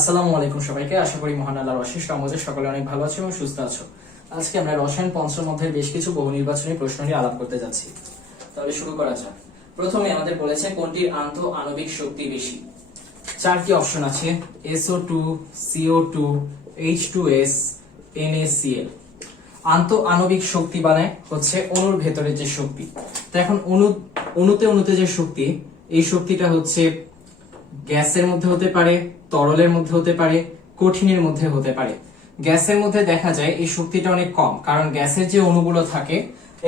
আসসালামু আলাইকুম সবাইকে। আশা করি মহান আল্লাহর অশেষ রহমতে সকলে অনেক ভালো আছো এবং সুস্থ আছো। আজকে আমরা রসায়ন পঞ্চম অধ্যায়ের বেশ কিছু বহু নির্বাচনী প্রশ্ন নিয়ে আলাপ করতে যাচ্ছি। তাহলে শুরু করা যাক। প্রথমে আমাদের বলেছে কোনটির আন্তঃ আণবিক শক্তি বেশি। চারটি অপশন আছে: SO2, CO2, H2S, NaCl। আন্তঃ আণবিক শক্তি মানে হচ্ছে অণুর ভেতরে যে শক্তি। তো এখন অণুতে যে শক্তি, এই শক্তিটা হচ্ছে গ্যাসের মধ্যে হতে পারে, তরলের মধ্যে হতে পারে, কঠিনের মধ্যে হতে পারে। গ্যাসের মধ্যে দেখা যায় এই শক্তিটা অনেক কম, কারণ গ্যাসের যে অণুগুলো থাকে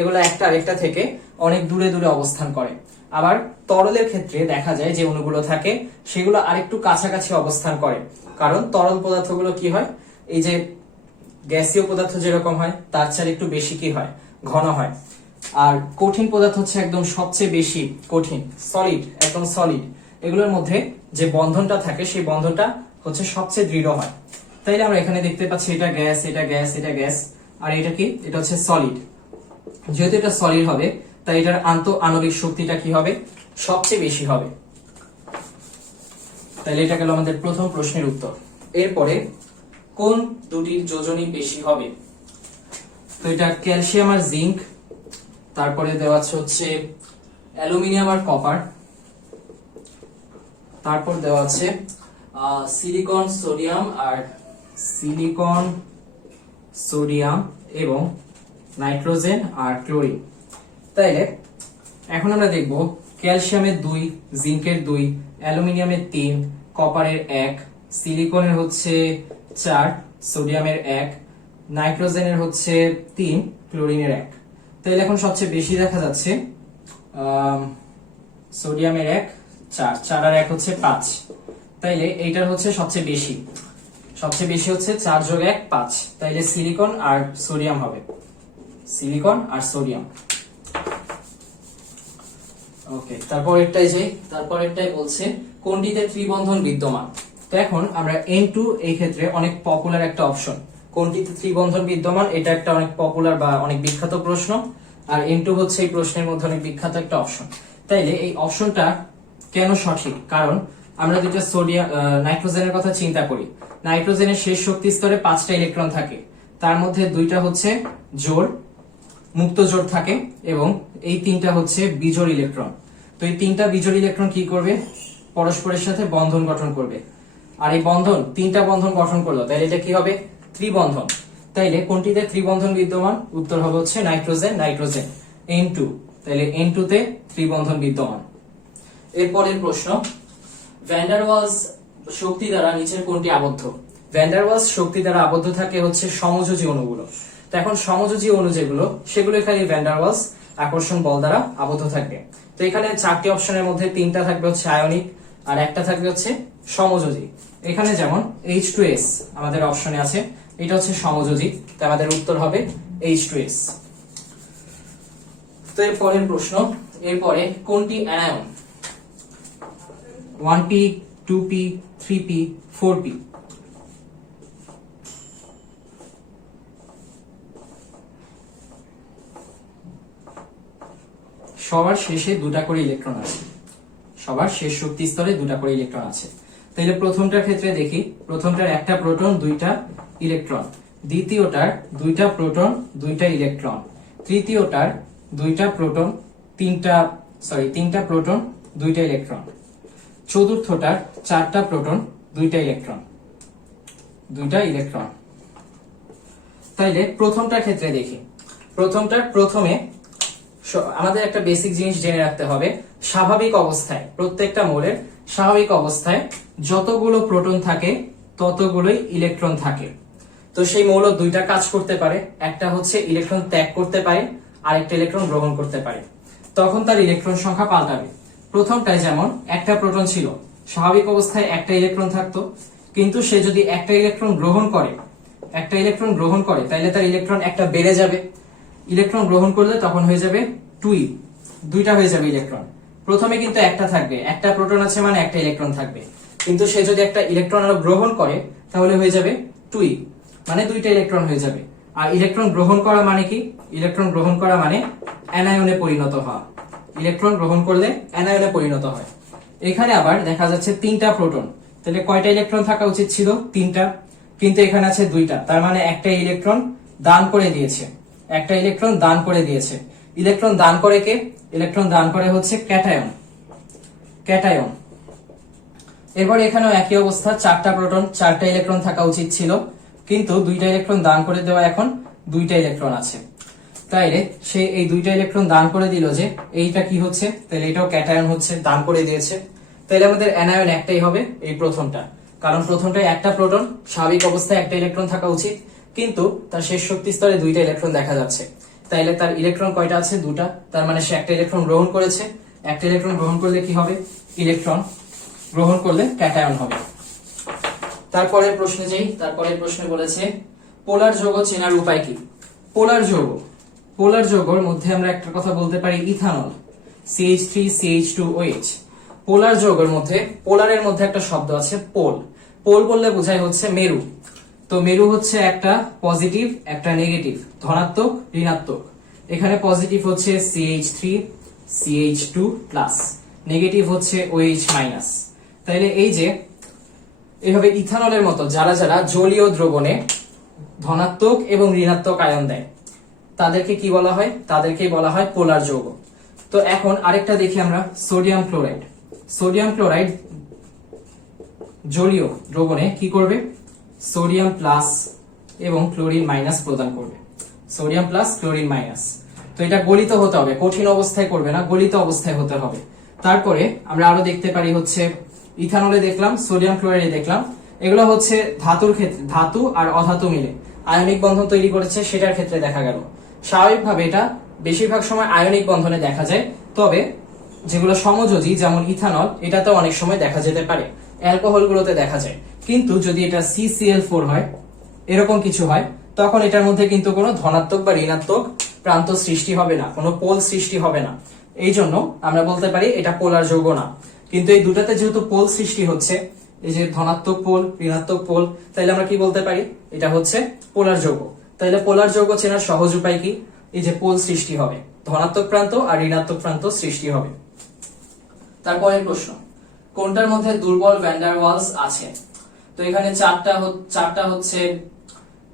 এগুলো একটা আরেকটা থেকে অনেক দূরে দূরে অবস্থান করে। আবার তরলের ক্ষেত্রে দেখা যায় যে অণুগুলো থাকে সেগুলো আরেকটু কাছাকাছি অবস্থান করে, কারণ তরল পদার্থগুলো কি হয়, এই যে গ্যাসীয় পদার্থ যেরকম হয় তার চেয়ে একটু বেশি কি হয়, ঘন হয়। আর কঠিন পদার্থ হচ্ছে একদম সবচেয়ে বেশি কঠিন, সলিড, একদম সলিড। এগুলোর মধ্যে যে বন্ধনটা থাকে সেই বন্ধনটা হচ্ছে সবচেয়ে দৃঢ় হয়। তাইলে আমরা এখানে দেখতে পাচ্ছি এটা গ্যাস, এটা গ্যাস, এটা গ্যাস, আর এটা কি, এটা হচ্ছে সলিড। যেহেতু এটা সলিড হবে তাই এটার আন্তঃ আণবিক শক্তিটা কি হবে, সবচেয়ে বেশি হবে। তাইলে এটা গেল আমাদের প্রথম প্রশ্নের উত্তর। এরপরে কোন দুটির যোজনী বেশি হবে? তো এটা ক্যালসিয়াম আর জিঙ্ক, তারপরে দেওয়া আছে হচ্ছে অ্যালুমিনিয়াম আর কপার, তারপর দেওয়া আছে সিলিকন সোডিয়াম এবং নাইট্রোজেন আর ক্লোরিন। তাইলে এখন আমরা দেখব ক্যালসিয়ামের 2, জিঙ্কের 2, অ্যালুমিনিয়ামের 3, কপারের 1, সিলিকনের হচ্ছে 4, সোডিয়ামের 1, নাইট্রোজেনের হচ্ছে 3, ক্লোরিনের 1। তাইলে এখন সবচেয়ে বেশি দেখা যাচ্ছে সোডিয়ামের 1, 4, 4 আর 1 হচ্ছে 5। তাইলে এইটার হচ্ছে সবচেয়ে বেশি হচ্ছে 4 যোগ 1 5। তাইলে সিলিকন আর সোডিয়াম হবে, সিলিকন আর সোডিয়াম। ওকে, তারপরেরটাই বলছে কোনটিতে ত্রিবন্ধন বিদ্যমান। তো এখন আমরা N2 এই ক্ষেত্রে অনেক পপুলার একটা অপশন। কোনটিতে ত্রিবন্ধন বিদ্যমান, এটা একটা অনেক পপুলার বা অনেক বিখ্যাত প্রশ্ন, আর N2 হচ্ছে এই প্রশ্নের মধ্যে অনেক বিখ্যাত একটা অপশন। তাইলে এই অপশনটা কেন সঠিক? কারণ আমরা যেটা নাইট্রোজেনের কথা চিন্তা করি, নাইট্রোজেনের শেষ শক্তি স্তরে 5টা ইলেকট্রন থাকে, তার মধ্যে 2টা হচ্ছে জোড়, মুক্ত জোড় থাকে, এবং এই 3টা হচ্ছে বিজোড় ইলেকট্রন। তো এই 3টা বিজোড় ইলেকট্রন কি করবে, পরস্পরের সাথে বন্ধন গঠন করবে। আর এই বন্ধন 3টা বন্ধন গঠন করলো, তাইলে এটা কি হবে, ত্রিবন্ধন। তাইলে কোনটিতে ত্রিবন্ধন বিদ্যমান? উত্তর হবে হচ্ছে নাইট্রোজেন, N2। তাইলে N2 তে ত্রিবন্ধন বিদ্যমান। এরপরের প্রশ্ন, ভ্যান ডার ওয়ালস শক্তি দ্বারা নিচের কোনটি আবদ্ধ? ভ্যান ডার ওয়ালস শক্তি দ্বারা আবদ্ধ থাকে হচ্ছে সমযোজী অণুগুলো। তো এখন সমযোজী অণু যেগুলো, সেগুলো খালি ভ্যান ডার ওয়ালস আকর্ষণ বল দ্বারা আবদ্ধ থাকবে। তো এখানে 4টি অপশনের মধ্যে 3টা থাকবে হচ্ছে আয়নিক, আর একটা থাকবে হচ্ছে সমযোজী। এখানে যেমন H2S আমাদের অপশনে আছে, এটা হচ্ছে সমযোজী, তাই আমাদের উত্তর হবে H2S। তো এর পরের প্রশ্ন, এরপরে কোনটি anion? 1p, 2p, 3p, 4p। সবার শেষে 2টা করে ইলেকট্রন আছে, সবার শেষ শক্তি স্তরে 2টা করে ইলেকট্রন আছে। তাহলে প্রথমটার ক্ষেত্রে দেখি, প্রথমটার একটা প্রোটন 2টা ইলেকট্রন, দ্বিতীয়টার 2টা প্রোটন 2টা ইলেকট্রন, তৃতীয়টার 2টা প্রোটন 3টা প্রোটন 2টা ইলেকট্রন, চতুর্থটার 4টা প্রোটন 2টা ইলেকট্রন। তাইলে প্রথমটার ক্ষেত্রে দেখি, প্রথমে আমাদের একটা বেসিক জিনিস জেনে রাখতে হবে, স্বাভাবিক অবস্থায় প্রত্যেকটা মৌলের স্বাভাবিক অবস্থায় যতগুলো প্রোটন থাকে ততগুলোই ইলেকট্রন থাকে। তো সেই মৌল 2টা কাজ করতে পারে, একটা হচ্ছে ইলেকট্রন ত্যাগ করতে পারে, আরেকটা ইলেকট্রন গ্রহণ করতে পারে। তখন তার ইলেকট্রন সংখ্যা পাল্টাবে। প্রথমটায় যেমন একটা প্রোটন ছিল, স্বাভাবিক অবস্থায় একটা ইলেকট্রন থাকতো, কিন্তু সে যদি একটা ইলেকট্রন গ্রহণ করে তাহলে তার ইলেকট্রন একটা বেড়ে যাবে। ইলেকট্রন গ্রহণ করলে তখন হয়ে যাবে 2, 2টা হয়ে যাবে ইলেকট্রন। প্রথমে কিন্তু একটা থাকবে, একটা প্রোটন আছে মানে একটা ইলেকট্রন থাকবে, কিন্তু সে যদি একটা ইলেকট্রন আরো গ্রহণ করে তাহলে হয়ে যাবে 2, মানে 2টা ইলেকট্রন হয়ে যাবে। আর ইলেকট্রন গ্রহণ করা মানে কি? ইলেকট্রন গ্রহণ করা মানে অ্যানায়নে পরিণত হওয়া। ইলেকট্রন গ্রহণ করলে অ্যানায়নে পরিণত হয়। এখানে আবার দেখা যাচ্ছে 3টা প্রোটন, তাহলে কয়টা ইলেকট্রন থাকা উচিত ছিল? 3টা, কিন্তু এখানে আছে 2টা, তার মানে একটা ইলেকট্রন দান করে দিয়েছে, একটা ইলেকট্রন দান করে দিয়েছে। ইলেকট্রন দান করে কে? ইলেকট্রন দান করে হচ্ছে ক্যাটায়ন, ক্যাটায়ন। এরপর এখানেও একই অবস্থা, 4টা প্রোটন, 4টা ইলেকট্রন থাকা উচিত ছিল, কিন্তু 2টা ইলেকট্রন দান করে দেওয়া, এখন 2টা ইলেকট্রন আছে। তাইলে সে এই 2টা ইলেকট্রন দান করে দিল, যে এইটা কি হচ্ছে? তাহলে এটাও ক্যাটায়ন হচ্ছে, দান করে দিয়েছে। তাহলে আমাদের অ্যানায়ন একটাই হবে, এই প্রথমটা, কারণ প্রথমটায় একটা প্রোটন, স্বাভাবিক অবস্থায় একটা ইলেকট্রন থাকা উচিত, কিন্তু তার শেষ শক্তি স্তরে 2টা ইলেকট্রন দেখা যাচ্ছে। তাইলে তার ইলেকট্রন কয়টা আছে? 2টা, তার মানে সে একটা ইলেকট্রন গ্রহণ করেছে। একটা ইলেকট্রন গ্রহণ করলে কি হবে? ইলেকট্রন গ্রহণ করলে ক্যাটায়ন হবে। তারপরের প্রশ্নে যাই। তারপরের প্রশ্নে বলেছে পোলার যৌগ চেনার উপায় কি? পোলার যৌগ, পোলার যৌগের মধ্যে আমরা একটা কথা বলতে পারি, ইথানল, CH3CH2OH। পোলার যৌগের মধ্যে, পোলারের মধ্যে একটা শব্দ আছে পোল। পোল বললে বোঝায় হচ্ছে মেরু। তো মেরু হচ্ছে একটা পজিটিভ, একটা নেগেটিভ, ধনাত্মক, ঋণাত্মক। এখানে পজিটিভ হচ্ছে CH3CH2 প্লাস, নেগেটিভ হচ্ছে OH মাইনাস। তাইলে এই যে এইভাবে ইথানলের মতো যারা যারা জলীয় দ্রবণে ধনাত্মক এবং ঋণাত্মক আয়ন দেয়, তাদেরকে কি বলা হয়? তাদেরকেই বলা হয় পোলার যৌগ। তো এখন আরেকটা দেখি আমরা, সোডিয়াম ক্লোরাইড। সোডিয়াম ক্লোরাইড জলীয় দ্রবণে কি করবে? সোডিয়াম প্লাস এবং ক্লোরিন মাইনাস প্রদান করবে, সোডিয়াম প্লাস ক্লোরিন মাইনাস। তো এটা গলিত হতে হবে, কঠিন অবস্থায় করবে না, গলিত অবস্থায় হতে হবে। তারপরে আমরা আরো দেখতে পারি হচ্ছে ইথানলে দেখলাম, সোডিয়াম ক্লোরাইডে দেখলাম, এগুলো হচ্ছে ধাতুর ক্ষেত্রে, ধাতু আর অধাতু মিলে আয়নিক বন্ধন তৈরি করেছে, সেটার ক্ষেত্রে দেখা গেল। স্বাভাবিকভাবে এটা বেশিরভাগ সময় আয়নিক বন্ধনে দেখা যায়, তবে যেগুলো সমযোজী যেমন ইথানল, এটাতে অনেক সময় দেখা যেতে পারে, অ্যালকোহল গুলোতে দেখা যায়। কিন্তু যদি এটা CCl4 হয়, এরকম কিছু হয়, তখন এটার মধ্যে কিন্তু কোনো ধনাত্মক বা ঋণাত্মক প্রান্ত সৃষ্টি হবে না, কোনো পোল সৃষ্টি হবে না। এই জন্য আমরা বলতে পারি এটা পোলার যৌগ না। কিন্তু এই দুটাতে যেহেতু পোল সৃষ্টি হচ্ছে, এই যে ধনাত্মক পোল, ঋণাত্মক পোল, তাইলে আমরা কি বলতে পারি? এটা হচ্ছে পোলার যৌগ। তাইলে পোলার যৌগ চেনার সহজ উপায় কি? এই যে পোল সৃষ্টি হবে, ধনাত্মক প্রান্ত আর ঋণাত্মক প্রান্ত সৃষ্টি হবে। তারপরের প্রশ্ন, কোনটার মধ্যে দুর্বল ভ্যান ডার ওয়ালস আছে? তো এখানে চারটা হচ্ছে,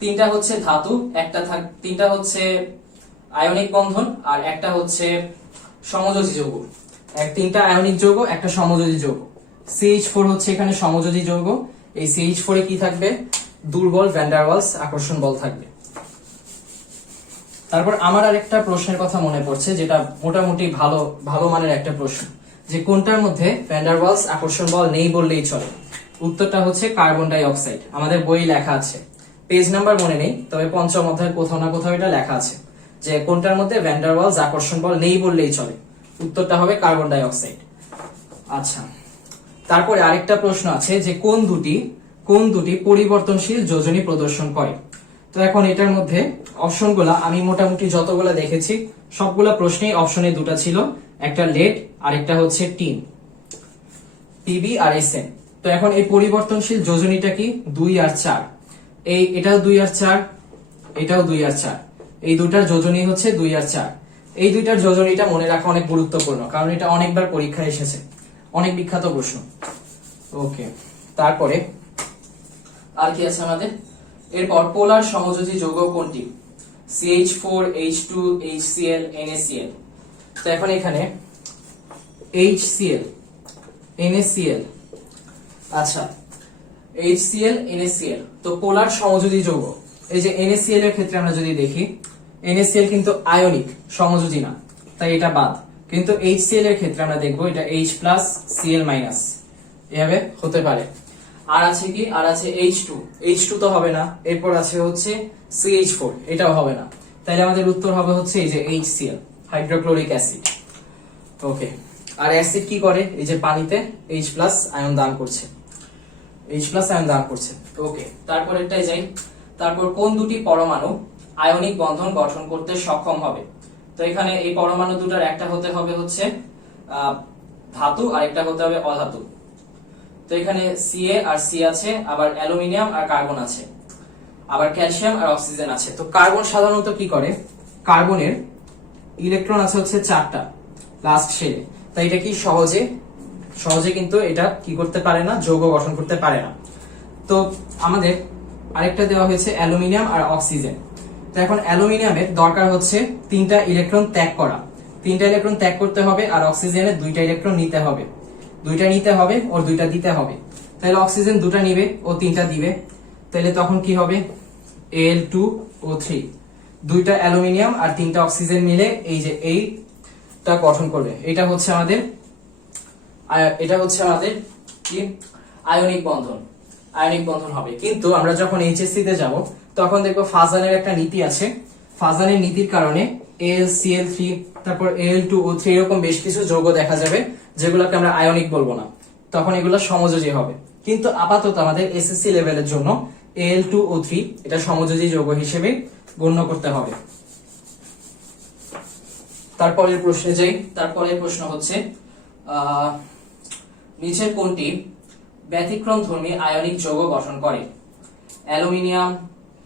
3টা হচ্ছে ধাতু, তিনটা হচ্ছে আয়নিক বন্ধন, আর একটা হচ্ছে সমযোজী যৌগ। 3টা আয়নিক যৌগ, একটা সমযোজী যৌগ। CH4 হচ্ছে এখানে সমযোজী যৌগ। এই CH4 এ কি থাকবে? দুর্বল ভ্যান ডার ওয়ালস আকর্ষণ বল থাকবে। তারপর আমার আরেকটা প্রশ্নের কথা মনে পড়ছে, যেটা মোটামুটি ভালো মানের একটা প্রশ্ন, যে কোনটার মধ্যে ভ্যান ডার ওয়ালস আকর্ষণ বল নেই বললেই চলে। উত্তরটা হচ্ছে কার্বন ডাই অক্সাইড। আমাদের বই লেখা আছে, পেজ নাম্বার মনে নেই, তবে পঞ্চম অধ্যায়ের কোথাও না কোথাও এটা লেখা আছে যে কোনটার মধ্যে ভ্যান ডার ওয়ালস আকর্ষণ বল নেই বললেই চলে। উত্তরটা হবে কার্বন ডাই অক্সাইড। আচ্ছা, তারপরে আরেকটা প্রশ্ন আছে যে কোন দুটি পরিবর্তনশীল যোজনী প্রদর্শন করে। তো এখন এটার মধ্যে অপশনগুলা আমি মোটামুটি যতগুলা দেখেছি, সবগুলা প্রশ্নেই অপশনে 2টা ছিল, একটা লেড আর একটা হচ্ছে টিন, PB আর SN। তো এখন এই পরিবর্তনশীল যোজনীটা কি? 2 আর 4। এটাও 2 আর 4, এটাও 2 আর 4, এই দুটার যোজনী হচ্ছে 2 আর 4। এই দুইটার যোজনীটা মনে রাখা অনেক গুরুত্বপূর্ণ, কারণ এটা অনেকবার পরীক্ষায় এসেছে, অনেক বিখ্যাত প্রশ্ন। ওকে, তারপরে আর কি আছে আমাদের? এরপর পোলার সমযোজী যৌগ কোনটি? CH4, H2, HCl, NaCl। তো এখন এখানে HCl, NaCl, আচ্ছা HCl, NaCl, তো পোলার সমযোজী যৌগ। এই যে NaCl এর ক্ষেত্রে আমরা যদি দেখি, NaCl কিন্তু আয়নিক, সমযোজী না, তাই এটা বাদ। কিন্তু HCl এর ক্ষেত্রে আমরা দেখবো এটা H+, Cl-, এভাবে হতে পারে। আর আছে কি? আর আছে H2 তো হবে না। এরপর আছে হচ্ছে CH4, এটাও হবে না। তাহলে আমাদের উত্তর হবে হচ্ছে এই যে HCl, হাইড্রোক্লোরিক অ্যাসিড। ওকে, আর অ্যাসিড কি করে? এই যে পানিতে H+ আয়ন দান করছে, H+ আয়ন দান করছে। ওকে, তারপরেরটাই যাই। তারপর কোন দুটি পরমাণু আয়নিক বন্ধন গঠন করতে সক্ষম হবে? তো এখানে এই পরমাণু দুটার একটা হতে হবে হচ্ছে ধাতু, আর একটা হতে হবে অধাতু। তো এখানে Ca আর C আছে, আবার অ্যালুমিনিয়াম আর কার্বন আছে, আবার ক্যালসিয়াম আর অক্সিজেন আছে। তো কার্বন সাধারণত কি করে? কার্বনের ইলেকট্রন আছে হচ্ছে 4টা লাস্ট শেলে, তাই এটা কি সহজে কিন্তু এটা কি করতে পারে না, যৌগ গঠন করতে পারে না। তো আমাদের আরেকটা দেওয়া হয়েছে অ্যালুমিনিয়াম আর অক্সিজেন। তো এখন অ্যালুমিনিয়ামের দরকার হচ্ছে 3টা ইলেকট্রন ত্যাগ করা, 3টা ইলেকট্রন ত্যাগ করতে হবে, আর অক্সিজেনের 2টা ইলেকট্রন নিতে হবে, 2টা নিতে হবে ওর 2টা দিতে হবে। তাহলে অক্সিজেন 2টা নিবে ও 3টা দিবে, তাহলে তখন কি হবে Al2O3, 2টা অ্যালুমিনিয়াম আর 3টা অক্সিজেন মিলে এই যে এইটা গঠন করবে। এটা হচ্ছে আমাদের কি আয়নিক বন্ধন, আয়নিক বন্ধন হবে। কিন্তু আমরা যখন এইচএসসি তে যাব তখন দেখবো ফাজানের একটা নীতি আছে, ফাজানের নীতির কারণে AlCl3 তারপর Al2O3 এরকম বেশ কিছু যৌগ দেখা যাবে যেগুলোকে আমরা আয়নিক বলবো না, তখন এগুলো সমযোজী হবে। কিন্তু আপাতত আমাদের এসএসসি লেভেলের জন্য Al2O3 এটা সমযোজী যৌগ হিসেবে গণ্য করতে হবে। তারপরের প্রশ্নে যাই। তারপরের প্রশ্ন হচ্ছে নিচের কোনটি ব্যতিক্রমধর্মী আয়নিক যৌগ গঠন করে? অ্যালুমিনিয়াম,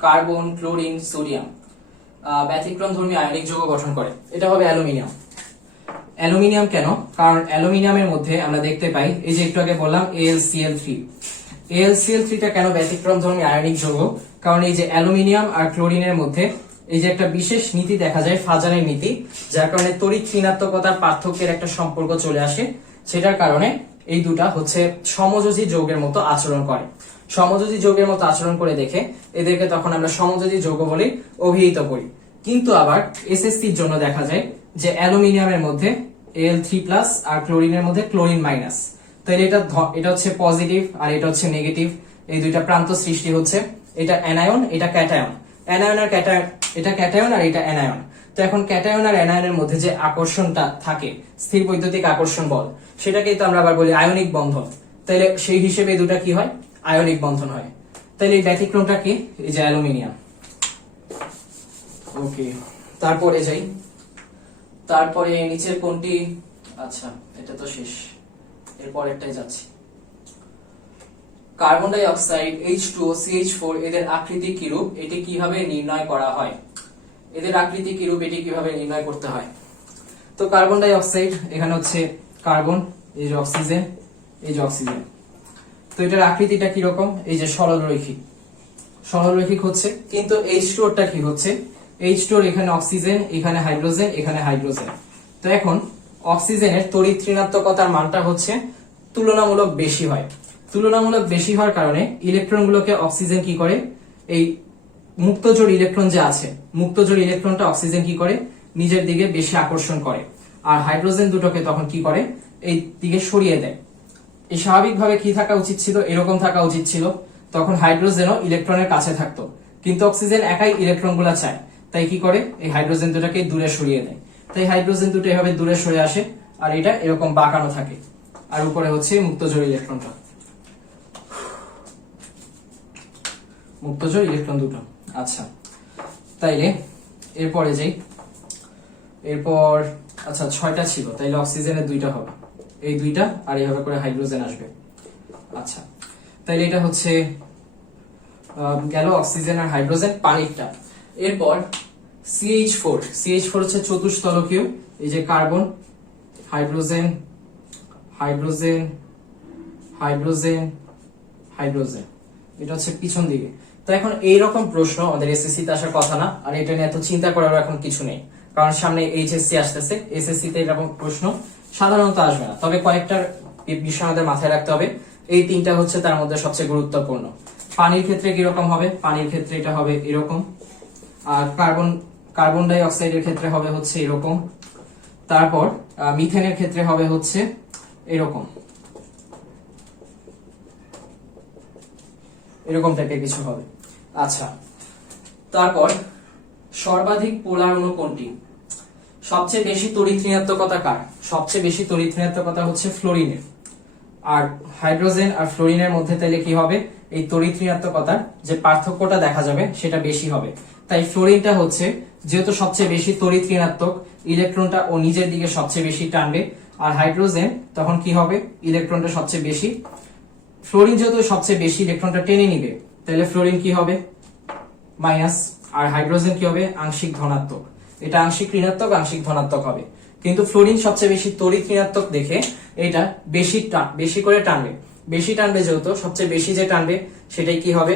কার্বন, ক্লোরিন, সোডিয়াম ব্যতিক্রমধর্মী আয়নিক যৌগ গঠন করে। এটা হবে অ্যালুমিনিয়াম। অ্যালুমিনিয়াম কেন? কারণ অ্যালুমিনিয়ামের মধ্যে আমরা দেখতে পাই এই যে একটু আগে বললাম AlCl3, AlCl3টা কেন ব্যতিক্রমধর্মী আয়নিক যৌগ? কারণ এই যে অ্যালুমিনিয়াম আর ক্লোরিনের মধ্যে এই যে একটা বিশেষ নীতি দেখা যায়, ফাজানের নীতি, যার কারণে তড়িৎ ঋণাত্মকতার পার্থক্যের একটা সম্পর্ক চলে আসে। সেটার কারণে এই দুটা হচ্ছে সমযোজী যৌগের মতো আচরণ করে। সমযোজী যৌগের মতো আচরণ করে দেখে এদেরকে তখন আমরা সমযোজী যৌগ বলে অভিহিত করি। কিন্তু আবার এসএসসির জন্য দেখা যায় যে অ্যালুমিনিয়ামের মধ্যে Al3+ আর ক্লোরিনের মধ্যে ক্লোরিন মাইনাস, তাহলে এটা হচ্ছে পজিটিভ আর এটা হচ্ছে নেগেটিভ, এই দুইটা প্রান্ত সৃষ্টি হচ্ছে। এটা অ্যানায়ন, এটা ক্যাটায়ন, অ্যানায়ন আর ক্যাটায়ন, এটা ক্যাটায়ন আর এটা অ্যানায়ন। তো এখন ক্যাটায়ন আর অ্যানায়নের মধ্যে যে আকর্ষণটা থাকে, স্থির বৈদ্যুতিক আকর্ষণ বল, সেটাকেই তো আমরা আবার বলি আয়নিক বন্ধন। তাহলে সেই হিসেবে এই দুটা কি হয়? আয়নিক বন্ধন হয়। তাহলে এই ব্যতিক্রমটা কি? এই যে অ্যালুমিনিয়াম। ওকে, তারপরে যাই। তারপরে নিচের কোনটি, আচ্ছা এটা তো শেষ, এরপর একটাই যাচ্ছি। Carbon die oxide, H2O, CH4 এদের আকৃতি কিরূপ, এটি কিভাবে নির্ণয় করা হয়? এদের আকৃতি কিরূপ, এটি কিভাবে নির্ণয় করতে হয়? তো কার্বন ডাই অক্সাইড, এখানে হচ্ছে কার্বন, এই যে অক্সিজেন, এই যে অক্সিজেন। তো এটার আকৃতিটা কিরকম? এই যে সরলরৈখিক, সরলরৈখিক হচ্ছে। কিন্তু H2O টা কি হচ্ছে? H2O এখানে অক্সিজেন, এখানে হাইড্রোজেন, এখানে হাইড্রোজেন। তো এখন অক্সিজেনের তড়িৎ ঋণাত্মকতার মানটা হচ্ছে তুলনামূলক বেশি হয়। তুলনামূলক বেশি হওয়ার কারণে ইলেকট্রনগুলোকে অক্সিজেন কি করে, এই মুক্তজোড় ইলেকট্রন যে আছে, মুক্তজোড় ইলেকট্রনটা অক্সিজেন কি করে, নিজের দিকে বেশি আকর্ষণ করে, আর হাইড্রোজেন দুটোকে তখন কি করে, এই দিকে সরিয়ে দেয়। এই স্বাভাবিকভাবে কি থাকা উচিত ছিল? এরকম থাকা উচিত ছিল, তখন হাইড্রোজেনও ইলেকট্রনের কাছে থাকতো। কিন্তু অক্সিজেন একাই ইলেকট্রনগুলো চায়, তাই কি করে, এই হাইড্রোজেন দুটাকে দূরে সরিয়ে দেয়। তাই হাইড্রোজেন দুটো এভাবে দূরে সরে আসে, আর এটা এরকম বাঁকানো থাকে, আর উপরে হচ্ছে মুক্তজোড় ইলেকট্রনটা, মুক্তজোড় ইলেকট্রন দুটো। আচ্ছা, তাইলে এরপরে যাই। এরপর আচ্ছা 6টা ছিল, তাইলে অক্সিজেনের 2টা হবে, এই 2টা, আর এইভাবে করে হাইড্রোজেন আসবে। আচ্ছা, তাইলে এটা হচ্ছে গেল অক্সিজেন আর হাইড্রোজেন, পানিরটা। এরপর CH4, CH4 হচ্ছে চতুস্তলকীয়, এই যে carbon, hydrogen, hydrogen, hydrogen, hydrogen, এটা হচ্ছে পিছন দিকে। তো এখন এইরকম প্রশ্ন আমাদের এসএসসি তে আসার কথা না, আর এটা নিয়ে এত চিন্তা করার এখন কিছু নেই, কারণ সামনে এইচএসসি আসতেছে। এসএসসি তে এরকম প্রশ্ন সাধারণত আসবে না, তবে কয়েকটার বিষয় আমাদের মাথায় রাখতে হবে। এই 3টা হচ্ছে তার মধ্যে সবচেয়ে গুরুত্বপূর্ণ। পানির ক্ষেত্রে কিরকম হবে? পানির ক্ষেত্রে এটা হবে এরকম, আর কার্বন ডাই অক্সাইডের ক্ষেত্রে হবে হচ্ছে এরকম, তারপর মিথেনের ক্ষেত্রে হবে হচ্ছে এরকম, এরকম টাইপের কিছু হবে। আচ্ছা, তারপর সর্বাধিক পোলার অণু কোনটি? সবচেয়ে বেশি তড়িৎ ঋণাত্মকতা কার? সবচেয়ে বেশি তড়িৎ ঋণাত্মকতা হচ্ছে ফ্লোরিনের। আর হাইড্রোজেন আর ফ্লোরিনের মধ্যে তাইলে কি হবে, এই তড়িৎ ঋণাত্মকতার যে পার্থক্যটা দেখা যাবে সেটা বেশি হবে। তাই ফ্লোরিনটা হচ্ছে যেহেতু সবচেয়ে বেশি তড়িৎ ঋণাত্মক, ইলেকট্রনটা ও নিজের দিকে সবচেয়ে বেশি টানবে। আর হাইড্রোজেন তখন কি হবে, ইলেকট্রনটা সবচেয়ে বেশি, ফ্লোরিন যেহেতু সবচেয়ে বেশি ইলেকট্রনটা টেনে নিবে, তাহলে ফ্লোরিন কি হবে, মাইনাস, আর হাইড্রোজেন কি হবে, আংশিক ধনাত্মক। এটা আংশিক ঋণাত্মক, আংশিক ধনাত্মক হবে। কিন্তু ফ্লোরিন সবচেয়ে বেশি তড়িৎ ঋণাত্মক দেখে এটা বেশি করে টানবে। বেশি টানবে যেহেতু সবচেয়ে বেশি যে টানবে সেটাই কি হবে,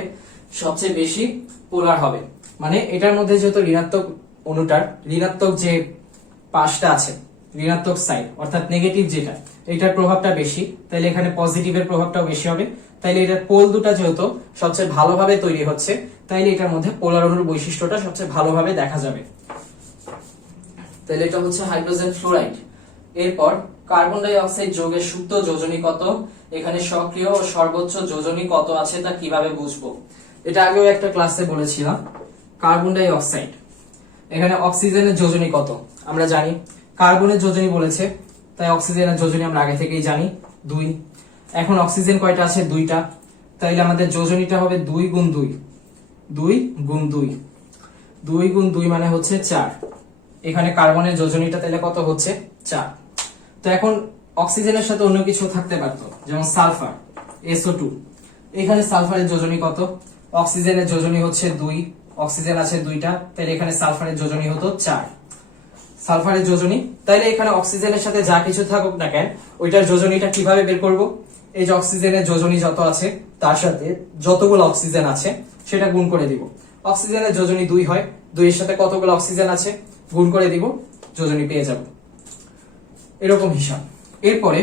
সবচেয়ে বেশি পোলার হবে। মানে এটার মধ্যে যেহেতু ঋণাত্মক অনুটার ঋণাত্মক যে পাশটা আছে, ঋণাত্মক সাইড অর্থাৎ নেগেটিভ যেটা, এটার প্রভাবটা বেশি, তাইলে এখানে পজিটিভের প্রভাবটাও বেশি হবে। তাইলে এটার পোল দুটা যেহেতু সবচেয়ে ভালোভাবে তৈরি হচ্ছে, তাইলে এটার মধ্যে পোলার অণুর বৈশিষ্ট্যটা সবচেয়ে ভালোভাবে দেখা যাবে। তাহলে এটা হচ্ছে হাইড্রোজেন ফ্লোরাইড। এরপর কার্বন ডাই অক্সাইড যৌগের সুপ্ত যোজনী কত, এখানে সক্রিয় ও সর্বোচ্চ যোজনী কত আছে তা কিভাবে বুঝবো? এটা আগেও একটা ক্লাসে বলেছিলাম। কার্বন ডাই অক্সাইড, এখানে অক্সিজেনের যোজনী কত আমরা জানি, কার্বনের যোজনী বলেছে, তাই অক্সিজেনের যোজনী আমরা আগে থেকেই জানি 2। এখন অক্সিজেন কয়টা আছে? 2টা, তাইলে আমাদের যোজনীটা হবে 2 গুণ 2, 2 গুণ 2, 2 গুণ 2 মানে হচ্ছে 4। এখানে কার্বনের যোজনীটা তাহলে কত হচ্ছে? 4। তো এখন অক্সিজেনের সাথে অন্য কিছু থাকতে পারতো, যেমন সালফার SO2, এখানে সালফারের যোজনী কত? অক্সিজেনের যোজনী হচ্ছে 2, অক্সিজেন আছে 2টা, তাহলে এখানে সালফারের যোজনী হতো 4। সালফারের যোজনী, তাইলে এখানে অক্সিজেনের সাথে যা কিছু থাকুক না কেন ওইটার যোজনীটা কিভাবে বের করব? এই যে অক্সিজেনের যোজনী যত আছে তার সাথে যতগুলো অক্সিজেন আছে সেটা গুণ করে দিব। অক্সিজেনের যোজনী 2 হয়, 2 এর সাথে কতগুলো অক্সিজেন আছে গুণ করে দিব, যোজনী পেয়ে যাব। এরকম হিসাব। এরপরে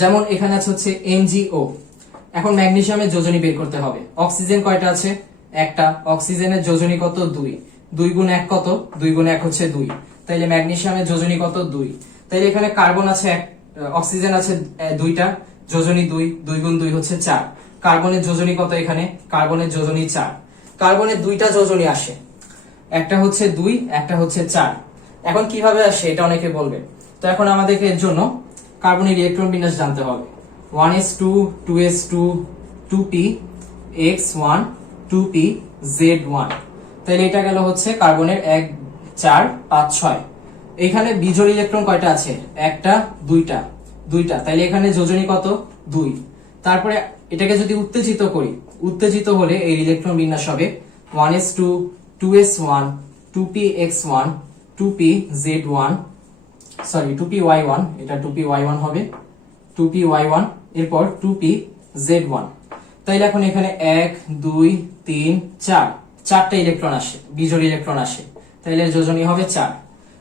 যেমন এখানে আছে হচ্ছে MgO, এখন ম্যাগনেসিয়ামের যোজনী বের করতে হবে। অক্সিজেন কয়টা আছে? একটা, অক্সিজেনের যোজনী কত? 2, 2 গুণ 1 কত? 2 গুণ 1 হচ্ছে 2, তাইলে ম্যাগনেসিয়ামের যোজনী কত? 2। তাইলে এখানে কার্বন আছে অক্সিজেন আছে 2টা, যোজনী 2, 2 গুণ 2 হচ্ছে 4। কার্বনের যোজনী কত? এখানে কার্বনের যোজনী 4। কার্বনের 2টা যোজনী আসে, একটা হচ্ছে 2, একটা হচ্ছে 4। এখন কিভাবে আসে এটা অনেকে বলবে, তো এখন আমাদেরকে এর জন্য কার্বনের ইলেকট্রন বিন্যাস জানতে হবে। 1s2 2s2 2p x1 2p z1, তাহলে এটা গেল হচ্ছে কার্বনের 1 4 5 6। এখানে বিজোড় ইলেকট্রন কয়টা আছে? একটা, দুইটা, তাইলে এখানে যোজনী কত? 2। তারপরে এটাকে যদি উত্তেজিত করি, উত্তেজিত হলে এই ইলেকট্রন বিন্যাস হবে 1s2 2s1 2px1 2pz1, sorry 2py1, এটা 2py1 হবে, 2py1, এরপর 2pz1। তাইলে এখন এখানে 1 2 3 4, 4টা ইলেকট্রন আসে, বিজোড় ইলেকট্রন আসে, তাইলে যোজনী হবে 4।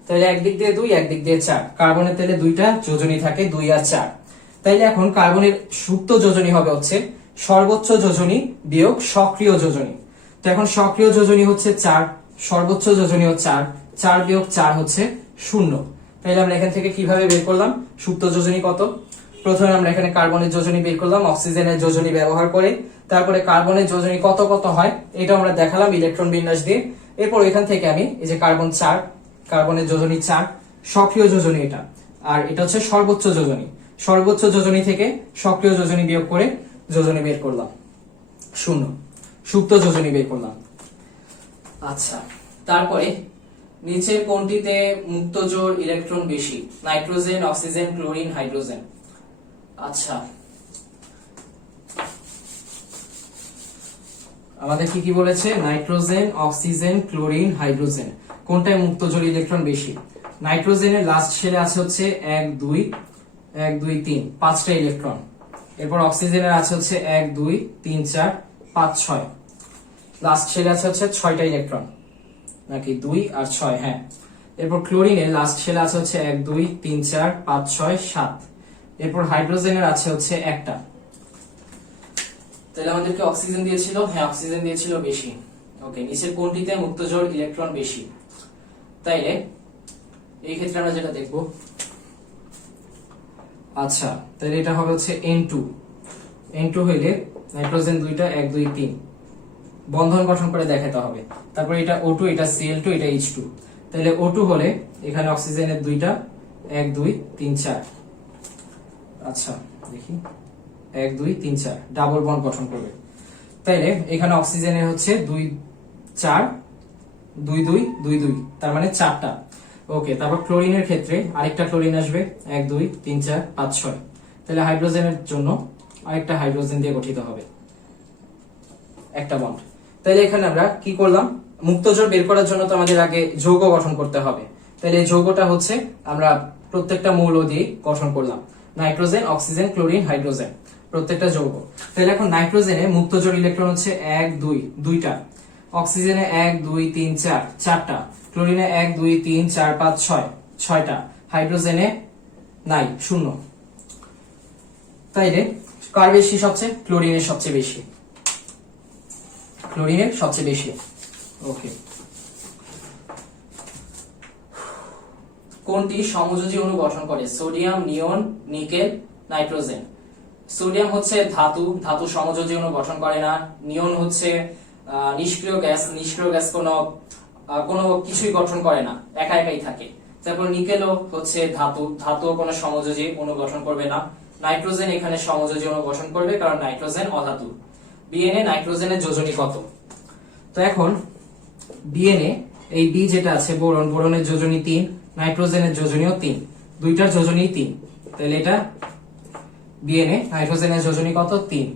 তাইলে একদিক দিয়ে 2, একদিক দিয়ে 4, কার্বনের তাহলে 2টা যোজনী থাকে 2 আর 4। তাইলে এখন কার্বনের সুপ্ত যোজনী হবে হচ্ছে সর্বোচ্চ যোজনী বিয়োগ সক্রিয় যোজনী। তো এখন সক্রিয় যোজনী হচ্ছে 4, সর্বোচ্চ যোজনীও 4, 4 বিয়োগ 4 হচ্ছে 0। তাইলে আমরা এখান থেকে কিভাবে বের করলাম সুপ্ত যোজনী কত? প্রথমে আমরা এখানে কার্বনের যোজনী বের করলাম অক্সিজেনের যোজনী ব্যবহার করে, তারপরে কার্বনের যোজনী কত কত হয় এটা আমরা দেখালাম ইলেকট্রন বিন্যাস দিয়ে। এরপর এখান থেকে আমি এই যে কার্বন 4, কার্বনের যোজনী 4, সক্রিয় যোজনী এটা, আর এটা হচ্ছে সর্বোচ্চ যোজনী, সর্বোচ্চ যোজনী থেকে সক্রিয় যোজনী বিয়োগ করে যোজনী বের করলাম 0, সুপ্ত যোজনী বের করলাম। আচ্ছা, তারপরে নিচের কোনটিতে মুক্ত জোড় ইলেকট্রন বেশি? Nitrogen, oxygen, chlorine, hydrogen. আচ্ছা, আমাদের কি কি বলেছে? নাইট্রোজেন, অক্সিজেন, ক্লোরিন, হাইড্রোজেন, কোনটায় মুক্ত জোড় ইলেকট্রন বেশি? নাইট্রোজেনের লাস্ট শেলে আছে হচ্ছে 1 2 1 2 3, 5টা ইলেকট্রন। এরপর অক্সিজেনের আছে হচ্ছে 1 2 3 4 5 6, লাস্ট শেলে আছে হচ্ছে 6টা ইলেকট্রন, নাকি 2 আর 6, হ্যাঁ। এরপর ক্লোরিনের লাস্ট শেলে আছে হচ্ছে 1 2 3 4 5 6 7। এরপর হাইড্রোজেনের আছে হচ্ছে একটা। তাহলে আমাদেরকে অক্সিজেন দিয়েছিল, হ্যাঁ অক্সিজেন দিয়েছিল বেশি। ওকে, নিচের কোনটিতে মুক্ত জোড় ইলেকট্রন বেশি? তাইলে এই ক্ষেত্রে আমরা যেটা দেখব, আচ্ছা তাহলে এটা হবে হচ্ছে N2, N2 হইলে নাইট্রোজেন 2টা 1 2 3 বন্ধন গঠন করে দেখাতে হবে। তারপর এটা O2, এটা Cl2, এটা H2। তাহলে O2 হলে এখানে অক্সিজেনের 2টা 1 2 3 4, আচ্ছা দেখি 1 2 3 4 ডাবল বন্ড গঠন করবে। তাইলে এখানে অক্সিজেনের হচ্ছে 2 4 2 2 2 2, তার মানে 4টা। ওকে, তারপর ক্লোরিনের ক্ষেত্রে আরেকটা ক্লোরিন আসবে 1 2 3 4 5 6। তাহলে হাইড্রোজেনের জন্য আরেকটা হাইড্রোজেন দিয়ে গঠিত হবে একটা বন্ড। তাহলে এখানে আমরা কি করলাম? মুক্ত জোড় বের করার জন্য তো আমাদের আগে যৌগ গঠন করতে হবে। তাহলে এই যৌগটা হচ্ছে আমরা প্রত্যেকটা মৌল দিয়ে গঠন করলাম, নাইট্রোজেন, অক্সিজেন, ক্লোরিন, হাইড্রোজেন, প্রত্যেকটা যৌগ। তাহলে এখন নাইট্রোজেনে মুক্ত জোড় ইলেকট্রন হচ্ছে 1 2 দুইটা, অক্সিজেনে 1 2 3 4 চারটা, ক্লোরিনে 1 2 3 4 5 6 ছয়টা, হাইড্রোজেনে নাই, শূন্য। তাইলে কার বেশি সবচেয়ে? ক্লোরিনের সবচেয়ে বেশি, ক্লোরিনের সবচেয়ে বেশি। ওকে, কোনটি সমযোজী অণু গঠন করে? সোডিয়াম, নিয়ন, নিকেল, নাইট্রোজেন। সোডিয়াম হচ্ছে ধাতু, ধাতু সমযোজী অণু গঠন করে না। নিয়ন হচ্ছে নিষ্ক্রিয় গ্যাস, নিষ্ক্রিয় গ্যাস কোনো কিছুই গঠন করে না, একা একাই থাকে। তারপর নিকেলও হচ্ছে ধাতু, ধাতু কোনো সমযোজী অণু গঠন করবে না। নাইট্রোজেন এখানে সমযোজী অণু গঠন করবে, কারণ নাইট্রোজেন অধাতু। বিএনএ, নাইট্রোজেনের যোজনী কত? তো এখন বিএনএ, এই বি যেটা আছে বোরন, বোরনের যোজনী 3, নাইট্রোজেনের যোজনীও 3, দুইটার যোজনী 3। তাহলে এটা বিএনএ, নাইট্রোজেনের যোজনী কত? 3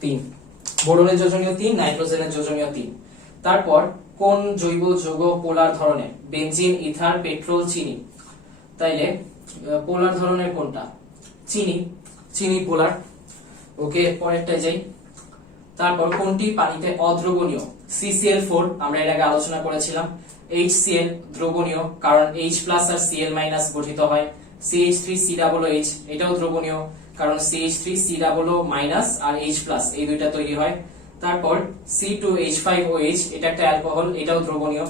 3। বোরনের যোজনীও 3, নাইট্রোজেনের যোজনীও 3। তারপর কোন জৈব যৌগ পোলার ধরনের? বেনজিন, ইথার, পেট্রোল, চিনি। তাইলে পোলার ধরনের কোনটা? চিনি, চিনি পোলার। ওকে, পরেরটা যাই। তারপর কোনটি পানিতে অদ্রবণীয়? CCl4, আমরা এর আগে আলোচনা করেছিলাম। HCl দ্রবণীয়, কারণ H+ আর Cl- গঠিত হয়। CH3COOH, এটাও দ্রবণীয়, কারণ CH3COO- আর H+ এই দুইটা তৈরি হয়। তারপর C2H5OH, এটা একটা অ্যালকোহল, এটাও দ্রবণীয়।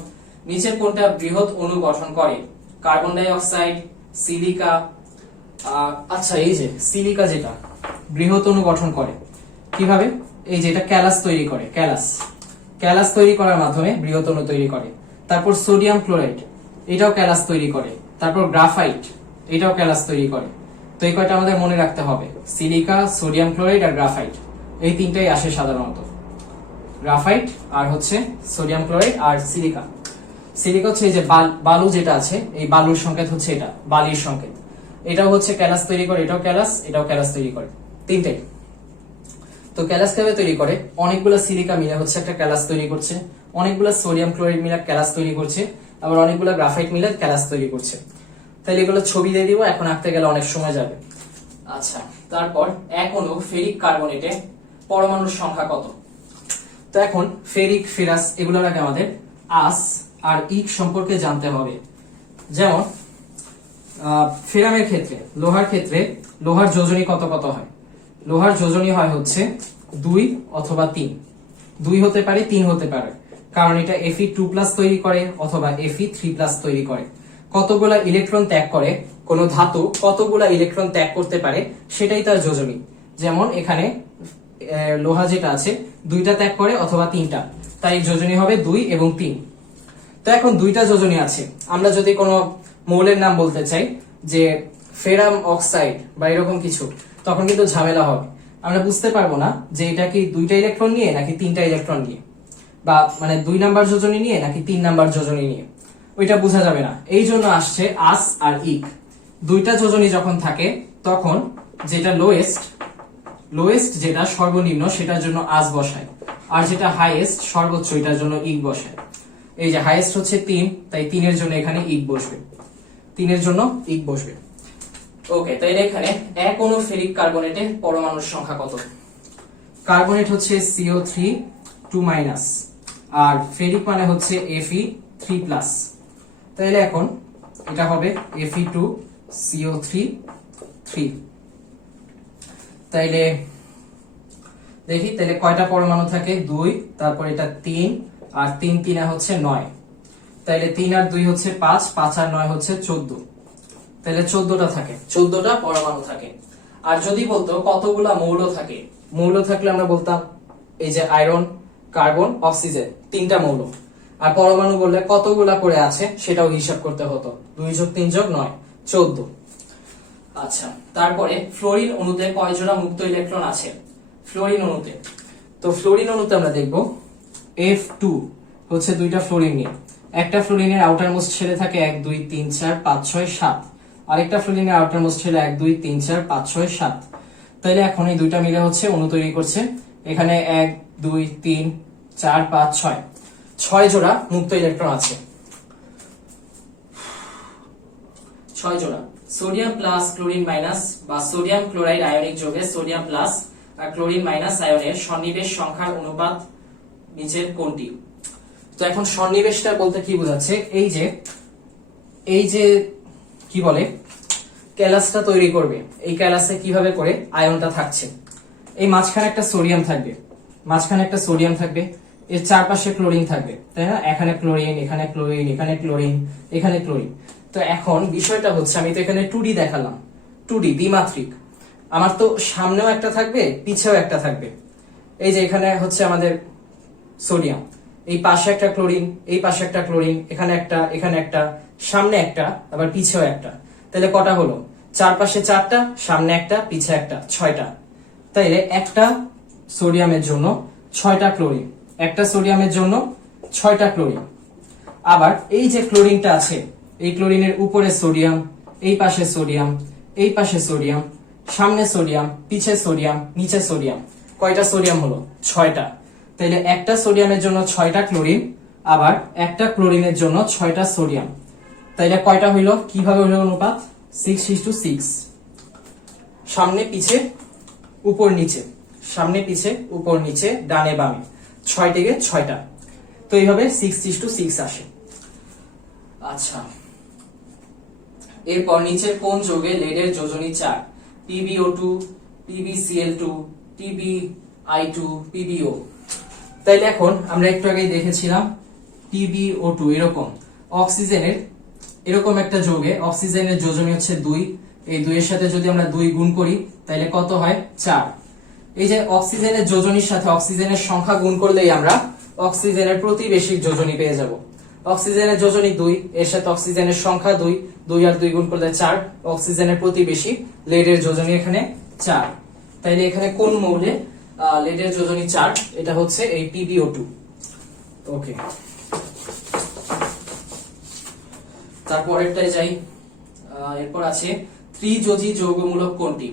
নিচের কোনটা বৃহৎ অণু গঠন করে? Carbon die oxide, silica. আচ্ছা, এই যে সিলিকা যেটা বৃহৎ অণু গঠন করে কিভাবে? এই যে এটা ক্যালাস তৈরি করে, ক্যালাস, ক্যালাস তৈরি করার মাধ্যমে বৃহৎ অণু তৈরি করে। তারপর সোডিয়াম ক্লোরাইড, এটাও ক্যালাস তৈরি করে। তারপর গ্রাফাইট, এটাও ক্যালাস তৈরি করে। তো এই কয়টা আমাদের মনে রাখতে হবে, সিলিকা, সোডিয়াম ক্লোরাইড আর গ্রাফাইট, এই তিনটাই আসে সাধারণত। গ্রাফাইট আর হচ্ছে সোডিয়াম ক্লোরাইড আর সিলিকা। সিলিকা হচ্ছে এই যে বালু যেটা আছে, এই বালুর সংকেত হচ্ছে এটা, বালির সংকেত। এটাও হচ্ছে ক্যালাস তৈরি করে, এটাও ক্যালাস, এটাও ক্যালাস তৈরি করে, তিনটাই। তো ক্যালাস কিভাবে তৈরি করে? অনেকগুলো সিলিকা মিলে হচ্ছে একটা ক্যালাস তৈরি করছে, অনেকগুলো সোডিয়াম ক্লোরাইড মিলে ক্যালাস তৈরি করছে, আবার অনেকগুলো গ্রাফাইট মিলে ক্যালাস তৈরি করছে। তাহলে এগুলো ছবি দিয়ে দিব, এখন আঁকতে গেলে অনেক সময় যাবে। আচ্ছা, তারপর এক অণু ফেরিক কার্বনেটে পরমাণুর সংখ্যা কত? তো এখন ফেরিক, ফেরাস এগুলোর আগে আমাদের আস আর ইক সম্পর্কে জানতে হবে। যেমন ফেরামের ক্ষেত্রে, লোহার ক্ষেত্রে লোহার যোজনী কত কত হয়? লোহার যোজনী হয় হচ্ছে 2 অথবা 3, 2 হতে পারে, 3 হতে পারে, কারণ এটা Fe2+ তৈরি করে অথবা Fe3+ তৈরি করে। কতগুলা ইলেকট্রন ত্যাগ করে কোন ধাতু, কতগুলা ইলেকট্রন ত্যাগ করতে পারে সেটাই তার যোজনী। যেমন এখানে লোহা যেটা আছে 2টা ত্যাগ করে অথবা 3টা, তাই যোজনী হবে 2 এবং 3। তো এখন 2টা যোজনী আছে, আমরা যদি কোনো মৌলের নাম বলতে চাই যে ফেরাম অক্সাইড বা এরকম কিছু, তখন কিন্তু ঝামেলা হবে, আমরা বুঝতে পারবো না যে এটা কি 2টা ইলেকট্রন নিয়ে নাকি 3টা ইলেকট্রন নিয়ে, বা মানে 2 নাম্বার যোজনী নিয়ে নাকি 3 নাম্বার যোজনী নিয়ে, ওইটা বোঝা যাবে না। এই জন্য আসছে আস আর ইক। 2টা যোজনী যখন থাকে তখন যেটা লোয়েস্ট যেটা সর্বনিম্ন সেটার জন্য আস বসায়, আর যেটা হাইয়েস্ট সর্বোচ্চ এটার জন্য ইক বসায়। এই যে হাইয়েস্ট হচ্ছে 3, তাই 3 এর জন্য এখানে ইক বসবে, 3 এর জন্য ইক বসবে। ওকে, তাই এখানে এক অণু ফেরিক কার্বনেটে পরমাণুর সংখ্যা কত? কার্বনেট হচ্ছে CO3 2- আর ফেরিক মানে হচ্ছে Fe3+। তাইলে এখন এটা হবে Fe2CO3 তাইলে দেখি, তাহলে কয়টা পরমাণু থাকে? 2, তারপর এটা 3, আর 3 3 হচ্ছে 9, তাইলে 3 আর 2 হচ্ছে 5, 5 আর 9 হচ্ছে 14, তাহলে 14টা থাকে, 14টা পরমাণু থাকে। আর যদি বলতো কতগুলা মৌল থাকে, মৌল থাকলে আমরা বলতাম এই যে আয়রন, কার্বন, অক্সিজেন, 3টা মৌল। আর পরমাণু বললে কতগুলা করে আছে সেটাও হিসাব করতে হতো, 2 যোগ 3 যোগ 9, 14। আচ্ছা, তারপরে ফ্লোরিন অণুতে কয় জোড়া মুক্ত ইলেকট্রন আছে? ফ্লোরিন অণুতে, তো ফ্লোরিন অণুতে আমরা দেখব F2 হচ্ছে 2টা ফ্লোরিন নিয়ে, একটা ফ্লোরিনের আউটার মোস্ট শেলে থাকে 1 2 3 4 5 6 7, আরেকটা ফ্লোরিনের আউটার মোস্ট শেলে 1 2 3 4 5 6 7। তাইলে এখন এই দুইটা মিলে হচ্ছে অণু তৈরি করছে, এখানে 1 2 3 4 5 6, 6 জোড়া মুক্ত ইলেকট্রন আছে। 6 জোড়া সোডিয়াম প্লাস ক্লোরিন মাইনাস বা সোডিয়াম ক্লোরাইড আয়নিক যৌগে সোডিয়াম প্লাস আর ক্লোরিন মাইনাস আয়নের সন্নিবেশ সংখ্যার অনুপাত নিচের কোনটি? তো এখন সন্নিবেশটা বলতে কি বোঝাচ্ছে, এই যে কি বলে ক্যালাসটা তৈরি করবে, এই ক্যালাসে কিভাবে করে আয়নটা থাকছে, এই মাঝখানে একটা সোডিয়াম থাকবে, এর চারপাশে ক্লোরিন থাকবে, তাই না? এখানে ক্লোরিন, এখানে ক্লোরিন, এখানে ক্লোরিন, এখানে ক্লোরিন। তো এখন বিষয়টা হচ্ছে, আমি তো এখানে 2D দেখালাম, 2D দ্বিমাত্রিক। আমার তো সামনেও একটা থাকবে, পিছেও একটা থাকবে। এই যে এখানে হচ্ছে আমাদের সোডিয়াম, এই পাশে একটা ক্লোরিন, এই পাশে একটা ক্লোরিন, এখানে একটা, এখানে একটা, সামনে একটা, আবার পিছেও একটা। তাহলে কটা হলো? চারপাশে 4টা, সামনে একটা, পিছে একটা, 6টা। তাইলে একটা সোডিয়ামের জন্য 6টা ক্লোরিন, একটা সোডিয়ামের জন্য 6টা ক্লোরিন। আবার এই যে ক্লোরিনটা আছে, এই ক্লোরিনের উপরে সোডিয়াম, এই পাশে সোডিয়াম, এই পাশে সোডিয়াম, সামনে সোডিয়াম, পিছে সোডিয়াম, নিচে সোডিয়াম। কয়টা সোডিয়াম হলো? 6টা। তাইলে একটা সোডিয়ামের জন্য 6টা ক্লোরিন, আবার একটা ক্লোরিনের জন্য 6টা সোডিয়াম। তাইলে কয়টা হইলো? কিভাবে হইলো অনুপাত? 6:6। সামনে পিছে উপর নিচে, সামনে পিছে উপর নিচে, ডানে বামে, 6 থেকে 6টা। তো এইভাবে 6:6 আসে। আচ্ছা, এরপর নিচের কোন যৌগে লেডের যোজনী 4? PbO2, PbCl2, PbI2, PbO। তাইলে এখন আমরা একটু আগেই দেখেছিলাম PbO2 এরকম অক্সিজেনের, এরকম একটা যৌগে অক্সিজেনের যোজনী হচ্ছে 2। এই 2 এর সাথে যদি আমরা 2 গুণ করি তাহলে কত হয়? 4। এই যে অক্সিজেনের যোজনীর সাথে অক্সিজেনের সংখ্যা গুণ করলেই আমরা অক্সিজেনের প্রতিবেশীর যোজনী পেয়ে যাব। অক্সিজেনের যোজনী 2, এর সাথে অক্সিজেনের সংখ্যা 2, 2 আর 2 গুণ করলে 4, অক্সিজেনের প্রতিবেশী লেডের যোজনী এখানে 4। তাইলে এখানে কোন মৌলে লেডের যোজনী 4? এটা হচ্ছে এই PbO2। ওকে, তারপরেরটায় যাই। এরপর আছে ত্রিযোজী যৌগমূলক কোনটি?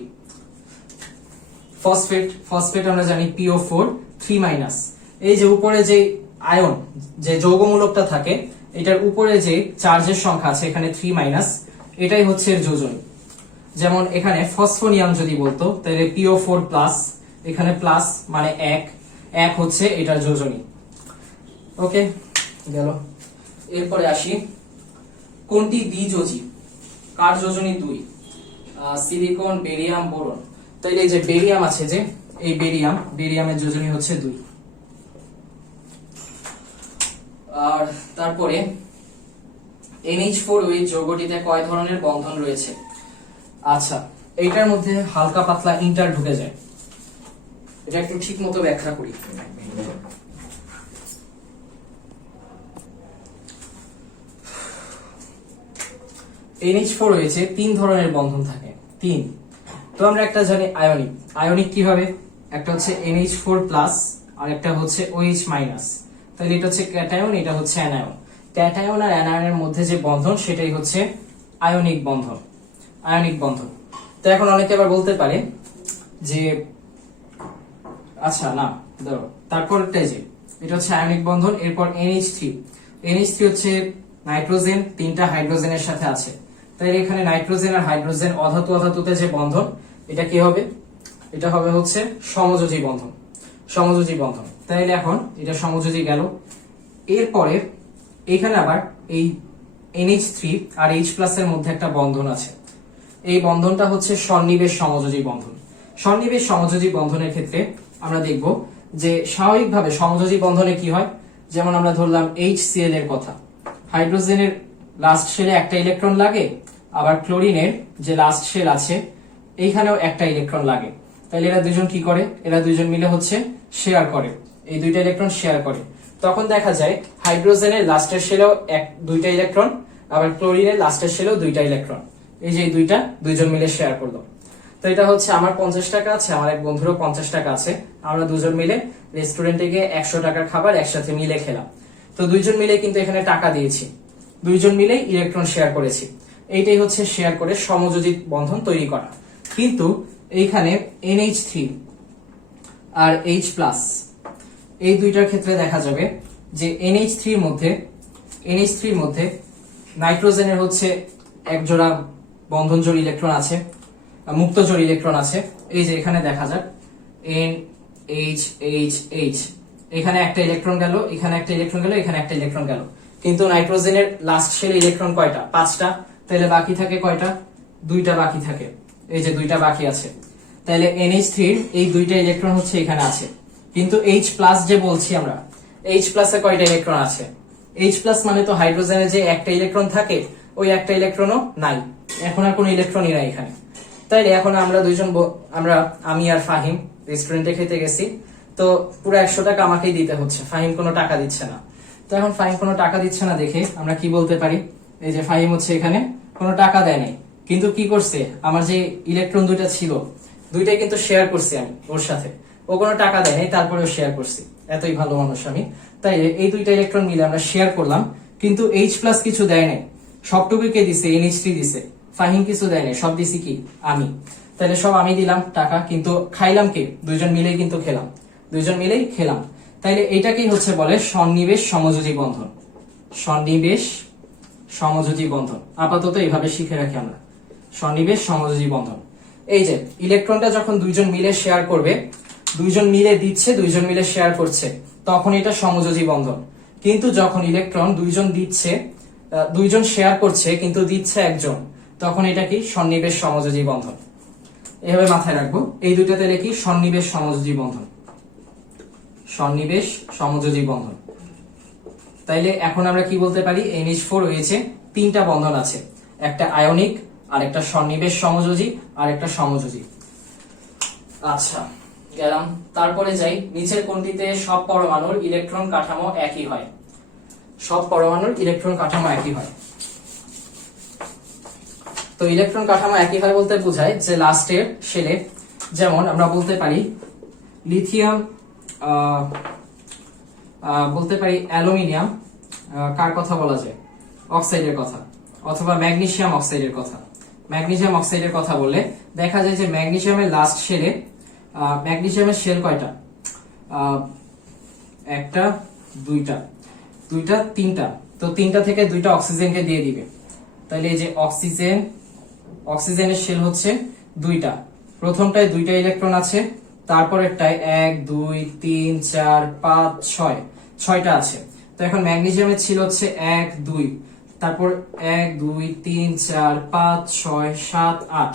ফসফেট আমরা জানি PO4 3-। এই যে উপরে যে আয়ন, যে যৌগমূলকটা থাকে, এটার উপরে যে চার্জের সংখ্যা আছে এখানে 3-, এটাই হচ্ছে এর যোজনী। যেমন এখানে ফসফোনিয়াম যদি বলতো তাহলে PO4+, এখানে প্লাস মানে 1 হচ্ছে এটার যোজনী। ওকে, গেল। এরপরে আসি, কোনটি দ্বিযোজী? কার যোজনী 2? Silicon, barium, boron. তাইলে এই যে বেরিয়াম আছে, যে এই বেরিয়ামের যোজনী হচ্ছে 2। আর তারপরে NH4OH যৌগটিতে কয় ধরনের বন্ধন রয়েছে? আচ্ছা, এইটার মধ্যে হালকা পাতলা ইন্টার ঢুকে যায়, এটা একটু ঠিক মতো ব্যাখ্যা করি। NH4OH এ 3 ধরনের বন্ধন থাকে, 3। তো আমরা একটা জানি আয়নিক কিভাবে, একটা হচ্ছে NH4+, আর একটা হচ্ছে OH-। তাহলে এটা হচ্ছে ক্যাটায়ন, এটা হচ্ছে অ্যানায়ন। ক্যাটায়ন আর অ্যানায়নের মধ্যে যে বন্ধন সেটাই হচ্ছে আয়নিক বন্ধন। তো এখন অনেকে আবার বলতে পারে যে আচ্ছা না, ধরো তারপরটাই যে এটা হচ্ছে আয়নিক বন্ধন। এরপর NH3 হচ্ছে নাইট্রোজেন 3টা হাইড্রোজেনের সাথে আছে। তাই এখানে নাইট্রোজেন আর হাইড্রোজেন অধাতুতে যে বন্ধন, এটা কি হবে? এটা হবে হচ্ছে সমযোজী বন্ধন। তাইলে এখন এটা সমযোজী গেল। এরপরে এখানে আবার এই NH3 আর H+ এর মধ্যে একটা বন্ধন আছে, এই বন্ধনটা হচ্ছে সন্নিবেশ সমযোজী বন্ধন। সন্নিবেশ সমযোজী বন্ধনের ক্ষেত্রে আমরা দেখব যে স্বাভাবিকভাবে সমযোজী বন্ধনে কি হয়, যেমন আমরা ধরলাম HCl এর কথা, হাইড্রোজেনের লাস্ট শেলে একটা ইলেকট্রন লাগে, আবার ক্লোরিনের যে লাস্ট শেল আছে এইখানেও একটা ইলেকট্রন লাগে। তাহলে এরা দুজন কি করে? এরা দুজন মিলে হচ্ছে শেয়ার করে, এই 2টা ইলেকট্রন শেয়ার করে। তখন দেখা যায় হাইড্রোজেনের লাস্টের শেলেও 2টা ইলেকট্রন, আবার ক্লোরিনের লাস্টের শেলেও 2টা ইলেকট্রন। এই যে 2টা দুইজন মিলে শেয়ার করলো। তো এটা হচ্ছে আমার 50 টাকা আছে, আমার এক বন্ধুরও 50 টাকা আছে, আমরা দুজন মিলে রেস্টুরেন্টে গিয়ে 100 টাকার খাবার একসাথে মিলে খেলাম। তো দুইজন মিলে কিন্তু এখানে টাকা দিয়েছি, দুইজন মিলে ইলেকট্রন শেয়ার করেছি। এইটাই হচ্ছে শেয়ার করে সমযোজী বন্ধন তৈরি করা। কিন্তু এইখানে NH3 আর H+ এই দুইটার ক্ষেত্রে দেখা যাবে যে NH3 এর মধ্যে নাইট্রোজেনের হচ্ছে এক জোড়া বন্ধন জোড় ইলেকট্রন আছে, মুক্ত জোড় ইলেকট্রন আছে। এই যে এখানে দেখা যাক NH এখানে একটা ইলেকট্রন গেল, এখানে একটা ইলেকট্রন গেল, এখানে একটা ইলেকট্রন গেল, কিন্তু নাইট্রোজেনের লাস্ট শেলে ইলেকট্রন কয়টা? 5টা। তাহলে বাকি থাকে কয়টা? 2টা বাকি থাকে। এই যে 2টা বাকি আছে। তাহলে NH3 এর এই 2টা ইলেকট্রন হচ্ছে এখানে আছে, কিন্তু H+ যে বলছি আমরা, H+ এ কয়টা ইলেকট্রন আছে? H+ মানে তো হাইড্রোজেনে যে একটা ইলেকট্রন থাকে, ওই একটা ইলেকট্রনও নাই, এখন আর কোনো ইলেকট্রনই নাই এখানে। তাইলে এখন আমরা দুইজন, আমি আর ফাহিম রেস্টুরেন্টে খেতে গেছি, তো পুরো 100 টাকা আমাকেই দিতে হচ্ছে, ফাহিম কোনো টাকা দিচ্ছে না। তো এখন ফাহিম কোনো টাকা দিচ্ছে না দেখে আমরা কি বলতে পারি, এই যে ফাহিম হচ্ছে এখানে কোনো টাকা দেয় নাই, কিন্তু কি করছে, আমার যে ইলেকট্রন 2টা ছিল, 2টাই কিন্তু শেয়ার করছি আমি ওর সাথে, ও কোনো টাকা দেয় নাই, তারপরেও শেয়ার করছি, এতই ভালো মানুষ আমি। তাই এই 2টা ইলেকট্রন মিলে আমরা শেয়ার করলাম, কিন্তু H+ কিছু দেয় নাই, সবটুকু কে দিছে? NH3 দিছে। ফাহিম কিছু দেয় নাই, সব দিছি কি? আমি। তাহলে সব আমি দিলাম টাকা, কিন্তু খাইলাম কে? দুইজন মিলেই কিন্তু খেলাম, দুইজন মিলেই খেলাম। তাইলে এটাকেই হচ্ছে বলে সন্নিবেশ সমযোজী বন্ধন। সন্নিবেশ সমযোজী বন্ধন আপাতত এইভাবে শিখে রাখি আমরা, সন্নিবেশ সমযোজী বন্ধন। এই যে ইলেকট্রনটা যখন দুইজন মিলে শেয়ার করবে, দুইজন মিলে দিচ্ছে, দুইজন মিলে শেয়ার করছে, তখন এটা সমযোজী বন্ধন। কিন্তু যখন ইলেকট্রন দুইজন দিচ্ছে, দুইজন শেয়ার করছে কিন্তু দিচ্ছে একজন, তখন এটা কি? সন্নিবেশ সমযোজী বন্ধন। এভাবে মাথায় রাখবো, এই দুইটাতে লিখি সন্নিবেশ সমযোজী বন্ধন, সন্নিবেশ সমযোজী বন্ধন। তাইলে এখন আমরা কি বলতে পারি? NH4 হয়েছে 3টা বন্ধন আছে, একটা আয়নিক, আর একটা সন্নিবেশ সমযোজী, আর একটা সমযোজী। আচ্ছা গেলাম, তারপরে যাই নিচের কোনটিতে সব পরমাণুর ইলেকট্রন কাঠামো একই হয়? সব পরমাণুর ইলেকট্রন কাঠামো একই হয়। তো ইলেকট্রন কাঠামো একই হয় বলতে বোঝায় যে লাস্টের শেলে, যেমন আমরা বলতে পারি লিথিয়াম, বলতে পারি অ্যালুমিনিয়াম, কার কথা বলা যায়? অক্সাইডের কথা, অথবা ম্যাগনেসিয়াম অক্সাইডের কথা। ম্যাগনেসিয়াম অক্সাইডের কথা বললে দেখা যায় যে ম্যাগনেসিয়ামের লাস্ট শেলে, ম্যাগনেসিয়ামের শেল কয়টা? একটা, দুইটা, তিনটা। তো 3টা থেকে 2টা অক্সিজেনকে দিয়ে দিবে। তাহলে এই যে অক্সিজেনের শেল হচ্ছে 2টা, প্রথমটায় 2টা ইলেকট্রন আছে, তারপরেরটায় 1 2 3 4 5 6, 6টা আছে। তো এখন ম্যাগনেসিয়ামের ছিল হচ্ছে 1 2, তারপর 1 2 3 4 5 6 7 8,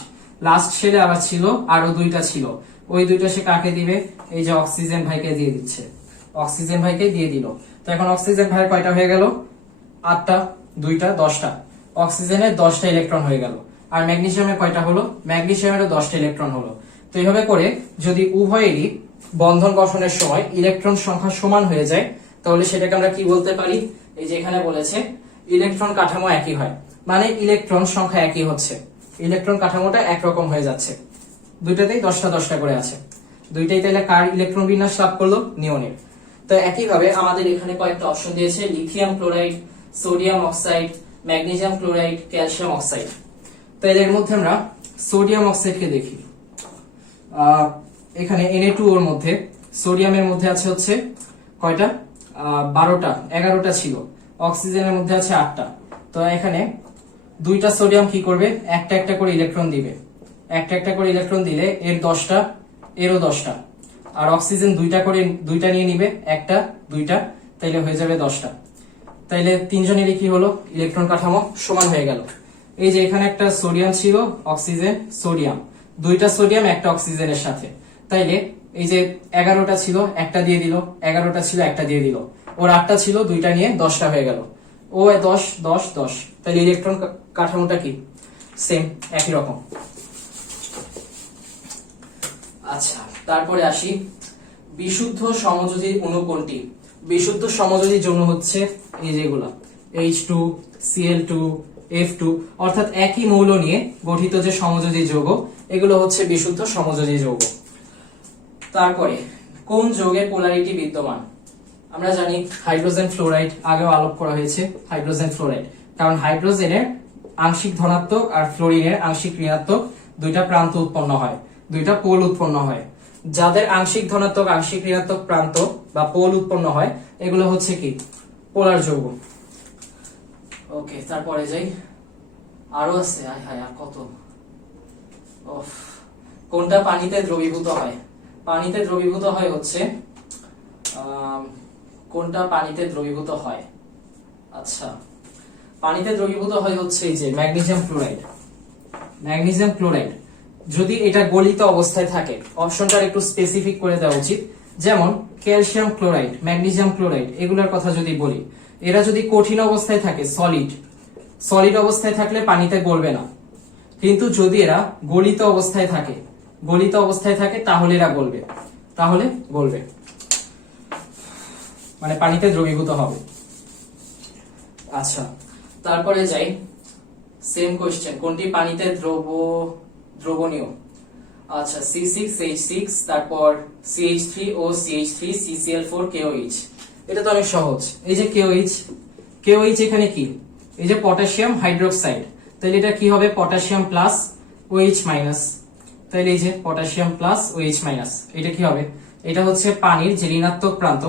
লাস্ট শেলে আবার ছিল আরো 2টা ছিল, ওই 2টা সে কাকে দিবে? এই যে অক্সিজেন ভাইকে দিয়ে দিচ্ছে, অক্সিজেন ভাইকে দিয়ে দিল। তো এখন অক্সিজেন ভাই কয়টা হয়ে গেল? 8টা, 2টা 10টা, অক্সিজেনের 10টা ইলেকট্রন হয়ে গেল। আর ম্যাগনেসিয়ামের কয়টা হলো? ম্যাগনেসিয়ামেরও 10টা ইলেকট্রন হলো। তো এইভাবে করে যদি উভয়েরই বন্ধন গঠনের সময় ইলেকট্রন সংখ্যা সমান হয়ে যায়, তাহলে সেটাকে আমরা কি বলতে পারি? এই যে এখানে বলেছে ইলেকট্রন কাঠামো একই হয়, মানে ইলেকট্রন সংখ্যা একই হচ্ছে, ইলেকট্রন কাঠামোটা একরকম হয়ে যাচ্ছে, দুইটাতেই 10টা 10টা করে আছে, দুইটাই। তাহলে কার ইলেকট্রন বিন্যাস লাভ করলো? নিয়নের। তো একইভাবে আমাদের এখানে কয়েকটা অপশন দিয়েছে, lithium chloride, sodium oxide, magnesium chloride, calcium oxide. তো এর মধ্যে আমরা সোডিয়াম অক্সাইডকে দেখি। এখানে Na2 ওর মধ্যে সোডিয়ামের মধ্যে আছে হচ্ছে কয়টা? 12টা, 11টা ছিল, অক্সিজেনের মধ্যে আছে 8টা। তো এখানে 2টা সোডিয়াম কি করবে? একটা একটা করে ইলেকট্রন দিবে, একটা একটা করে ইলেকট্রন দিলে এর 10টা, এরও 10টা, আর অক্সিজেন 2টা করে, 2টা নিয়ে নিবে, একটা 2টা, তাইলে হয়ে যাবে 10টা। তাইলে তিনজনেরই কি হলো? ইলেকট্রন কাঠামো সমান হয়ে গেল। এই যে এখানে একটা সোডিয়াম ছিল, অক্সিজেন, সোডিয়াম, 2টা সোডিয়াম একটা অক্সিজেনের সাথে, তাইলে এই যে 11টা ছিল একটা দিয়ে দিল, 11টা ছিল একটা দিয়ে দিল, ওর 8টা ছিল 2টা নিয়ে 10টা হয়ে গেল, ও 10 10 10। তাহলে ইলেকট্রন কাঠামোটা কি? সেম, একই রকম। আচ্ছা তারপরে আসি, বিশুদ্ধ সমযোজী অণু কোনটি? বিশুদ্ধ সমযোজী যৌগ হচ্ছে এই যেগুলা H2 Cl2 F2, অর্থাৎ একই মৌল নিয়ে গঠিত যে সমযোজী যৌগ, এগুলো হচ্ছে বিশুদ্ধ সমযোজী যৌগ। তারপরে কোন যৌগের পোলারিটি বিদ্যমান? আমরা জানি হাইড্রোজেন ফ্লোরাইড, আগেও আলোক করা হয়েছে হাইড্রোজেন ফ্লোরাইড, কারণ হাইড্রোজেনের আংশিক ধনাত্মক আর ফ্লোরিনের আংশিক ঋণাত্মক 2টা প্রান্ত উৎপন্ন হয়, 2টা পোল উৎপন্ন হয়। যাদের আংশিক ধনাত্মক আংশিক ঋণাত্মক প্রান্ত বা পোল উৎপন্ন হয়, এগুলো হচ্ছে কি? পোলার যৌগ। ওকে, তারপরে যাই, আরো আছে, হায় হায় আর কত। ওফ, কোনটা পানিতে দ্রবীভূত হয়? পানিতে দ্রবীভূত হয় হচ্ছে কোনটা পানিতে দ্রবীভূত হয়? আচ্ছা, পানিতে দ্রবীভূত হয় হচ্ছে এই যে ম্যাগনেসিয়াম ক্লোরাইড। ম্যাগনেসিয়াম ক্লোরাইড যদি এটা গলিত অবস্থায় থাকে, অপশনটা একটু স্পেসিফিক করে দেওয়া উচিত। যেমন ক্যালসিয়াম ক্লোরাইড, ম্যাগনেসিয়াম ক্লোরাইড এগুলোর কথা যদি বলি, এরা যদি কঠিন অবস্থায় থাকে, সলিড অবস্থায় থাকলে পানিতে গলবে না। কিন্তু যদি এরা গলিত অবস্থায় থাকে তাহলে এরা গলবে, মানে পানিতে দ্রবীভূত হবে। আচ্ছা, তারপরে যাই, সেম কোশ্চেন, কোনটি পানিতে দ্রবণীয়? আচ্ছা, C6H6, তারপর CH3O, CH3, CCl4, KOH। এটা তো অনেক সহজ। এই যে KOH এখানে কি? এই যে পটাশিয়াম হাইড্রোক্সাইড, তাহলে এটা কি হবে? Potassium plus OH minus. তাহলে এই যে পটাশিয়াম প্লাস OH মাইনাস, এটা কি হবে? এটা হচ্ছে পানির যে ঋণাত্মক প্রান্ত।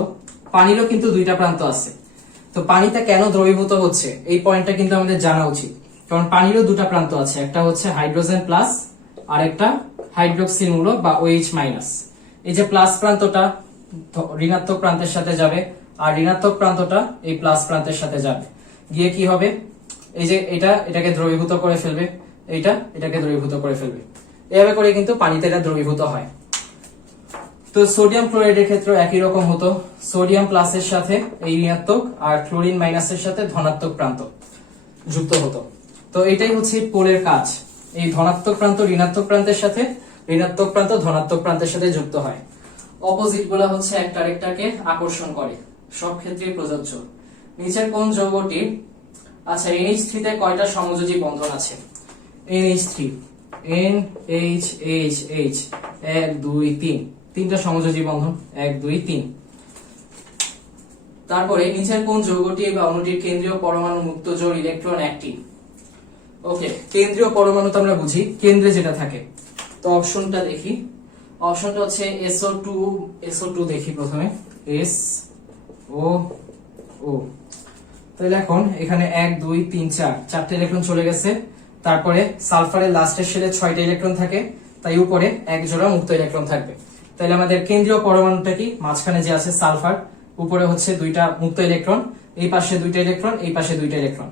পানিরও কিন্তু দুইটা প্রান্ত আছে, তো পানিটা কেন দ্রবীভূত হচ্ছে এই পয়েন্টটা কিন্তু আমাদের জানা উচিত। কারণ পানিরও দুটো প্রান্ত আছে, একটা হচ্ছে হাইড্রোজেন প্লাস আর একটা হাইড্রোক্সিল মূলক বা OH মাইনাস। এই যে প্লাস প্রান্তটা ঋণাত্মক প্রান্তের সাথে যাবে, আর ঋণাত্মক প্রান্তটা এই প্লাস প্রান্তের সাথে যাবে, গিয়ে কি হবে? এই যে এটাকে দ্রবীভূত করে ফেলবে, এটাকে দ্রবীভূত করে ফেলবে। এভাবে করে কিন্তু পানিতে এটা দ্রবীভূত হয়। তো সোডিয়াম ক্লোরাইডের ক্ষেত্রে একই রকম হতো, সোডিয়াম প্লাসের সাথে এই ঋণাত্মক আর ক্লোরিন মাইনাসের সাথে ধনাত্মক প্রান্ত যুক্ত হতো। তো এটাই হচ্ছে পোলের কাজ, এই ধনাত্মক প্রান্ত ঋণাত্মক প্রান্তের সাথে, ঋণাত্মক প্রান্ত ধনাত্মক প্রান্তের সাথে যুক্ত হয়। অপোজিট গুলা হচ্ছে একটা আরেকটাকে আকর্ষণ করে, সব ক্ষেত্রেই প্রযোজ্য। নিচের কোন যৌগটি, আচ্ছা NH3 তে কয়টা সমযোজী বন্ধন আছে? NH3 NHHH 1 2 3, তিনটা সমযোজী বন্ধন, 1 2 3। তারপরে নিচের কোন যৌগটি বা অণুটির কেন্দ্রীয় পরমাণু মুক্ত জোড় ইলেকট্রন একটি? ওকে, কেন্দ্রীয় পরমাণু তো আমরা বুঝি কেন্দ্রে যেটা থাকে। তো অপশনটা দেখি, অপশনটা হচ্ছে SO2 দেখি প্রথমে, SO2। তাহলে এখন এখানে 1 2 3 4 চারটে ইলেকট্রন চলে গেছে। তারপরে সালফারের লাস্টের শেলে 6টা ইলেকট্রন থাকে, তাই উপরে এক জোড়া মুক্ত ইলেকট্রন থাকবে। তাহলে আমাদের কেন্দ্রীয় পরমাণুটা কি? মাঝখানে যে আছে সালফার, উপরে হচ্ছে দুইটা মুক্ত ইলেকট্রন, এই পাশে দুইটা ইলেকট্রন, এই পাশে দুইটা ইলেকট্রন।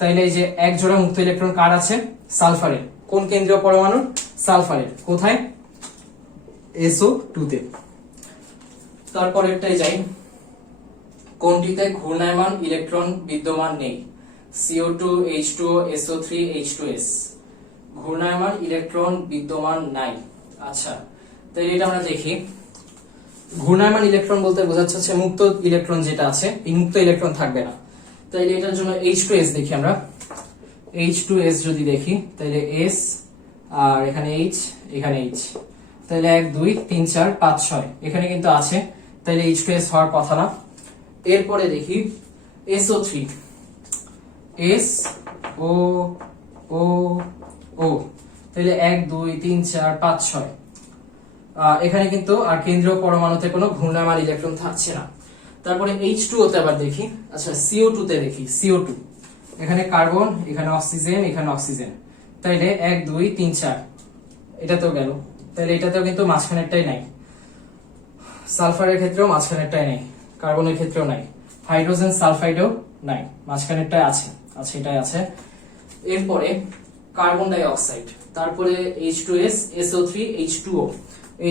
তাইলে এই যে এক জোড়া মুক্ত ইলেকট্রন কার আছে? সালফারের। কোন কেন্দ্রীয় পরমাণু? সালফারের। কোথায়? SO2 তে। তারপরেরটাই যাই, কোনটিতে ঘূর্ণায়মান ইলেকট্রন বিদ্যমান নেই? CO2, H2O, SO3, H2S। ঘূর্ণায়মান ইলেকট্রন বিদ্যমান নাই। আচ্ছা, তাহলে এটা আমরা দেখি। ঘূর্ণায়মান ইলেকট্রন বলতে বোঝাচ্ছে হচ্ছে মুক্ত ইলেকট্রন যেটা আছে, এই মুক্ত ইলেকট্রন থাকবে না। তাইলে এটার জন্য H2S দেখি আমরা। H2S যদি দেখি, তাহলে S আর এখানে H, এখানে H, তাহলে 1 2 3 4 5 6 এখানে কিন্তু আছে, তাইলে H2S হওয়ার কথা না। এরপরে দেখি SO3, SO, তাহলে 1 2 3 4 5 6, এখানে কিন্তু আর কেন্দ্রীয় পরমাণুতে কোনো ঘূর্ণায়মান ইলেকট্রন থাকছে না। তারপরে H2O তে আবার দেখি, আচ্ছা CO2 তে দেখি, CO2 এখানে কার্বন, এখানে অক্সিজেন, এখানে অক্সিজেন, তাইলে 1 2 3 4 এটাতেও গেল, তাহলে এটাতেও কিন্তু মাঝখানেরটাই নাই। সালফারের ক্ষেত্রেও মাঝখানেরটাই নাই, কার্বনের ক্ষেত্রেও নাই, হাইড্রোজেন সালফাইডেও নাই, মাঝখানেরটাই আছে, আচ্ছা এটাই আছে। এরপরে কার্বন ডাই অক্সাইড, তারপরে H2S, SO3,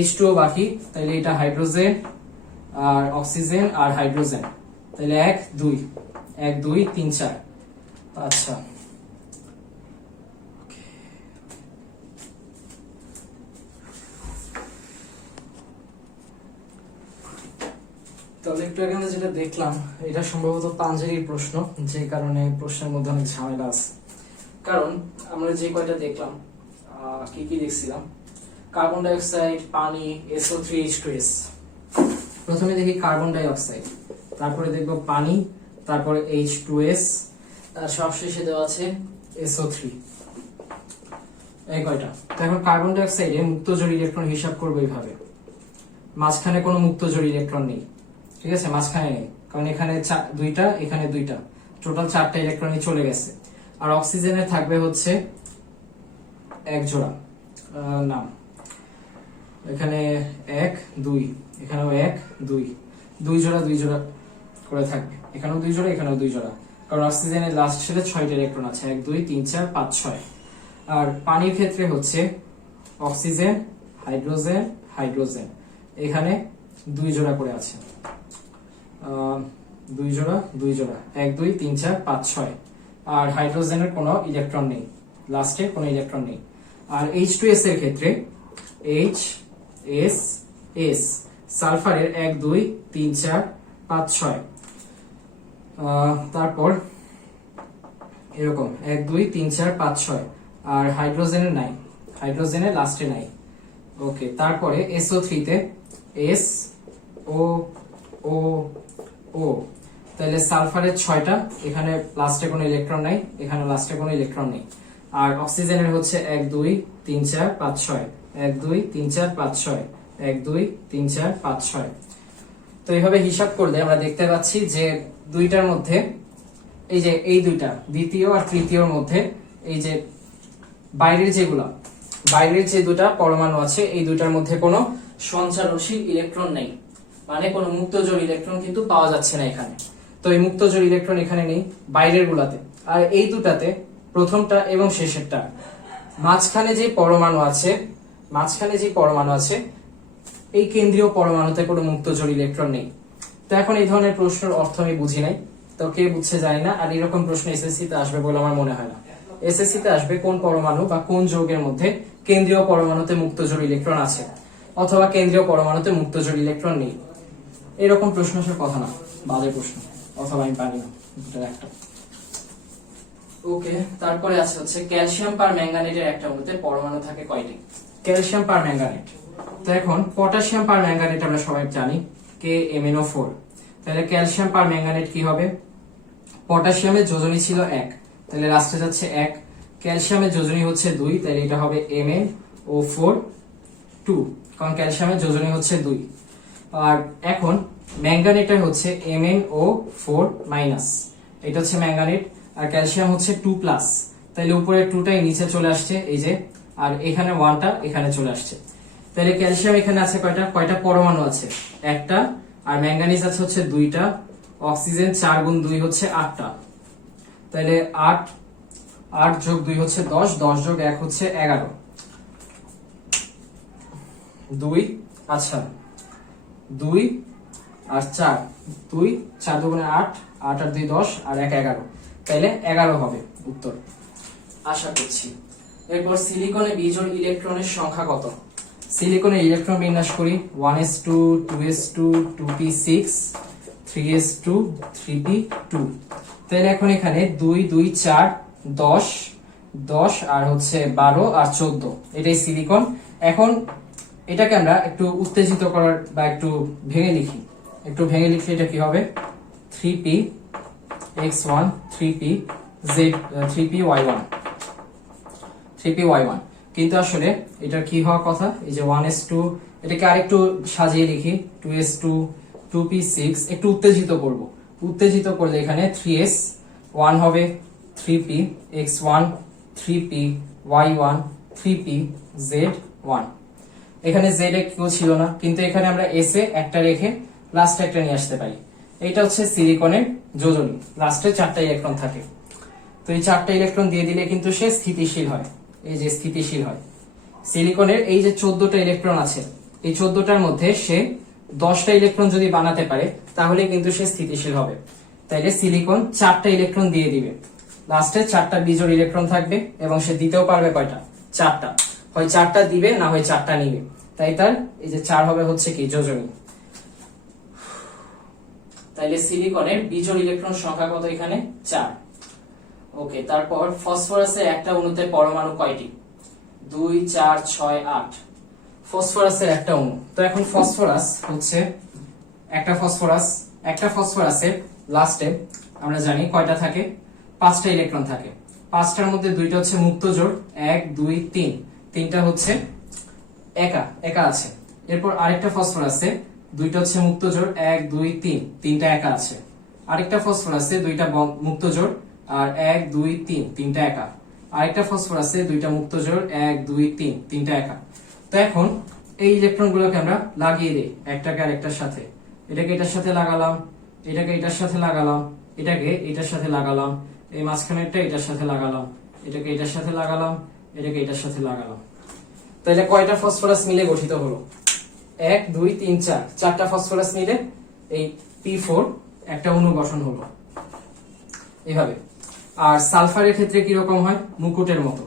H2O বাকি, তাহলে এটা হাইড্রোজেন আর অক্সিজেন আর হাইড্রোজেন, তাহলে 1 2 1 2 3 4। আচ্ছা, তাহলে একটু আগে আমরা যেটা দেখলাম, এটা সম্ভবত পাঞ্জেরির প্রশ্ন, যে কারণে প্রশ্নের মধ্যে অনেক ঝামেলা আছে। কারণ আমরা যে কয়টা দেখলাম, কি কি দেখছিলাম, কার্বন ডাই অক্সাইড, পানি, SO3, H2S। প্রথমে দেখি কার্বন ডাই অক্সাইড, তারপরে দেখব পানি, তারপরে H2S, আর সবশেষে দেওয়া আছে SO3। এই কয়টা। তো এখন কার্বন ডাই অক্সাইডে মুক্ত জোড় ইলেকট্রন হিসাব করবো এইভাবে, মাঝখানে কোনো মুক্ত জোড় ইলেকট্রন নেই, ঠিক আছে, মাঝখানে নেই, কারণ এখানে দুইটা, এখানে দুইটা, টোটাল 4টা ইলেকট্রনই চলে গেছে। আর অক্সিজেনের থাকবে হচ্ছে এক জোড়া। নাম এখানে 1 2, এখানেও 1 2, দুই জোড়া করে থাকবে, এখানেও 2 জোড়া, এখানেও 2 জোড়া, কারণ অক্সিজেনের লাস্ট শেলে 6টা ইলেকট্রন আছে, 1 2 3 4 5 6। আর পানির ক্ষেত্রে হচ্ছে অক্সিজেন হাইড্রোজেন হাইড্রোজেন, এখানে 2 জোড়া করে আছে, 2 জোড়া 1 2 3 4 5 6। আর হাইড্রোজেনের কোনো ইলেকট্রন নেই, লাস্টে কোনো ইলেকট্রন নেই। আর H2S এর ক্ষেত্রে HSS, সালফারের 1 2 3 4 5 6, তারপর এরকম 1 2 3 4 5 6। আর হাইড্রোজেনের নাই, হাইড্রোজেনের লাস্টে নাই। ওকে, তারপরে SO3 তে SO তাহলে সালফারের 6টা, এখানে লাস্টে কোনো ইলেকট্রন নাই, এখানে লাস্টে কোনো ইলেকট্রন নেই। আর অক্সিজেনের হচ্ছে 1 2 3 4 5 6, 1 2 3 4 5 6, 1 2 3 4 5 6। তো এইভাবে হিসাব করলে আমরা দেখতে পাচ্ছি যে দুইটার মধ্যে, এই যে এই দুইটা দ্বিতীয় আর তৃতীয়র মধ্যে, এই যে বাইরের যে দুটা পরমাণু আছে, এই দুইটার মধ্যে কোনো সঞ্চারনশীল ইলেকট্রন নেই, মানে কোনো মুক্তজোড় ইলেকট্রন কিন্তু পাওয়া যাচ্ছে না এখানে। তো এই মুক্তজোড় ইলেকট্রন এখানে নেই বাইরের গুলাতে। আর এই দুটাতে, প্রথমটা এবং শেষেরটা, মাঝখানে যে পরমাণু আছে এই কেন্দ্রীয় পরমাণুতে কোনো মুক্তজোড় ইলেকট্রন নেই। তো এখন এই ধরনের প্রশ্নের অর্থ আমি বুঝি নাই, তো কে বুঝছে জানি না। আর এরকম প্রশ্ন এসএসসি তে আসবে বলে আমার মনে হয় না। এসএসসি তে আসবে কোন পরমাণু বা কোন যৌগের মধ্যে কেন্দ্রীয় পরমাণুতে মুক্তজোড় ইলেকট্রন আছে, অথবা কেন্দ্রীয় পরমাণুতে মুক্তজোড় ইলেকট্রন নেই। এরকম প্রশ্ন আসার কথা না, বাজে প্রশ্ন, অথবা আমি পারি না দুটার একটা। ওকে, তারপরে আছে হচ্ছে ক্যালসিয়াম পার ম্যাঙ্গানেটের একটা অণুতে পরমাণু থাকে কয়টি? ক্যালসিয়াম পার ম্যাঙ্গানেট। তো এখন পটাশিয়াম পার ম্যাঙ্গানেট আমরা সবাই জানি KMnO4। তাহলে ক্যালসিয়াম পার ম্যাঙ্গানেট কি হবে? পটাশিয়ামের যোজনী ছিল 1, তাহলে লাস্টে যাচ্ছে 1। ক্যালসিয়ামের যোজনী হচ্ছে 2, তাহলে এটা হবে MnO4 2, কারণ ক্যালসিয়ামের যোজনী হচ্ছে 2। আর এখন ম্যাঙ্গানেটের হচ্ছে MnO4 মাইনাস, এটা হচ্ছে ম্যাঙ্গানেট। আর ক্যালসিয়াম হচ্ছে 2+, তাহলে উপরে 2টাই নিচে চলে আসছে, এই যে, আর এখানে 1টা এখানে চলে আসছে। তাহলে ক্যালসিয়াম এখানে আছে কয়টা পরমাণু আছে? একটা। আর ম্যাঙ্গানিজ আছে হচ্ছে 2টা। অক্সিজেন 4 গুণ 2 হচ্ছে 8টা, তাহলে 8 যোগ 2 হচ্ছে 10, 10 যোগ 1 হচ্ছে 11। 2, আচ্ছা 2 আর 4, 2 4 দুগুণে 8, 8 আর 2 10, আর 1 11, তাহলে 11 হবে উত্তর, আশা করছি। এরপর সিলিকনে বিজোড় ইলেকট্রনের সংখ্যা কত? সিলিকনের ইলেকট্রন বিন্যাস করি 1s2 2s2 2p6 3s2 3p2। তাহলে এখন এখানে 2 2 4 10 10 আর হচ্ছে 12 আর 14, এটাই সিলিকন। এখন এটাকে আমরা একটু উত্তেজিত করার বা একটু ভেঙে লিখি, এটা কি হবে? 3px1 3py1 3py1। কিন্তু আসলে এটা কি হওয়ার কথা? এই যে 1s2, এটাকে আরেকটু সাজিয়ে লিখি 2s2 2p6, একটু উত্তেজিত করলে এখানে 3s1 হবে 3px1 3py1 3pz1। এখানে z এ কেউ ছিল না, কিন্তু এখানে আমরা s এ একটা রেখে লাস্ট একটা নিয়ে আসতে পারি। এটা হচ্ছে সিলিকনের যোজনী, লাস্টে 4টা ইলেকট্রন থাকে। তো এই 4টা ইলেকট্রন দিয়ে দিলে কিন্তু সে স্থিতিশীল হয়, এই যে স্থিতিশীল হয়। সিলিকনের এই যে 14টা ইলেকট্রন আছে, এই 14টার মধ্যে সে 10টা ইলেকট্রন যদি বানাতে পারে তাহলে কিন্তু সে স্থিতিশীল হবে। তাইলে সিলিকন 4টা ইলেকট্রন দিয়ে দিবে, লাস্টে 4টা বিজোড় ইলেকট্রন থাকবে, এবং সে দিতেও পারবে কয়টা? 4টা। হয় 4টা দিবে, না হয় 4টা নিবে। তাই তার এই যে 4 হবে হচ্ছে কি যোজনী। তাইলে সিলিকনের বিজোড় ইলেকট্রন সংখ্যা কত এখানে? 4। ওকে, তারপর ফসফরাসের একটা অণুতে পরমাণু কয়টি? 2 4 6 8। ফসফরাসের একটা অণু। তো এখন ফসফরাস হচ্ছে একটা ফসফরাসের লাস্টে আমরা জানি কয়টা থাকে? 5টা ইলেকট্রন থাকে। 5টার মধ্যে 2টা হচ্ছে মুক্তজোড়, 1 2 3, 3টা হচ্ছে একা আছে। এরপর আরেকটা ফসফরাসে 2টা হচ্ছে মুক্তজোড়, 1 2 3, 3টা একা আছে। আরেকটা ফসফরাসে 2টা মুক্তজোড়, আর 1 2 3 তিনটা একা, আরেকটা ফসফরাসে দুইটা মুক্ত জোড় 1 2 3 তিনটা একা। তো এখন এই ইলেকট্রন গুলোকে আমরা লাগিয়ে দিই একটাকে আরেকটার সাথে, এটাকে এটার সাথে লাগালাম, এটাকে এটার সাথে লাগালাম, এটাকে এটার সাথে লাগালাম, এই মাঝখানেরটা এটার সাথে লাগালাম, এটাকে এটার সাথে লাগালাম, এটাকে এটার সাথে লাগালাম। তাহলে কয়টা ফসফরাস মিলে গঠিত হলো? 1 2 3 4, চারটা ফসফরাস মিলে এই P4 একটা অণু গঠন হলো এভাবে। আর সালফারের ক্ষেত্রে কি রকম হয়? মুকুটের মতো,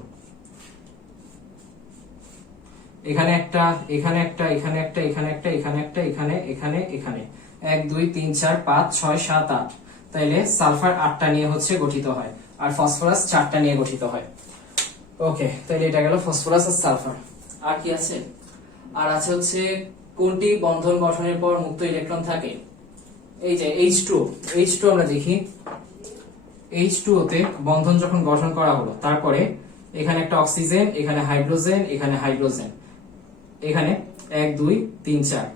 এখানে একটা, এখানে একটা, এখানে একটা, এখানে একটা, এখানে একটা, এখানে, এখানে, এখানে 1 2 3 4 5 6 7 8। তাইলে সালফার 8টা নিয়ে হচ্ছে গঠিত হয়, আর ফসফরাস 4টা নিয়ে গঠিত হয়। ওকে, তাহলে এটা গেল ফসফরাস আর সালফার। আর কি আছে? আর আছে হচ্ছে কোনটি বন্ধন গঠনের পর মুক্ত ইলেকট্রন থাকে? এই যে H2O, H2O আমরা দেখি, H2O তে বন্ধন যখন গঠন করা হলো, তারপরে এখানে একটা অক্সিজেন, এখানে হাইড্রোজেন, এখানে হাইড্রোজেন, এখানে 1 2 3 4,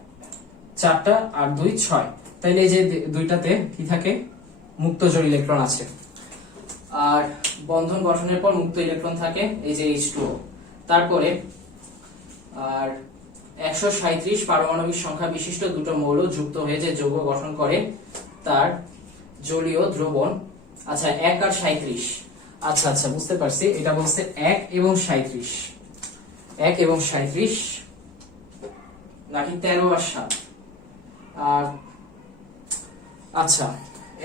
চারটা আর 2 6। তাইলে এই যে দুইটাতে কি থাকে? মুক্ত জোড় ইলেকট্রন আছে। আর বন্ধন গঠনের পর মুক্ত ইলেকট্রন থাকে এই যে H2O। তারপরে আর 137 পারমাণবিক সংখ্যা বিশিষ্ট দুটো মৌল যুক্ত হয়ে যে যৌগ গঠন করে তার জলীয় দ্রবণ। আচ্ছা 1 আর 37, আচ্ছা আচ্ছা বুঝতে পারছি, এটা বলছে 1 এবং 37, 1 এবং 37 নাকি 13 আর 7? আর আচ্ছা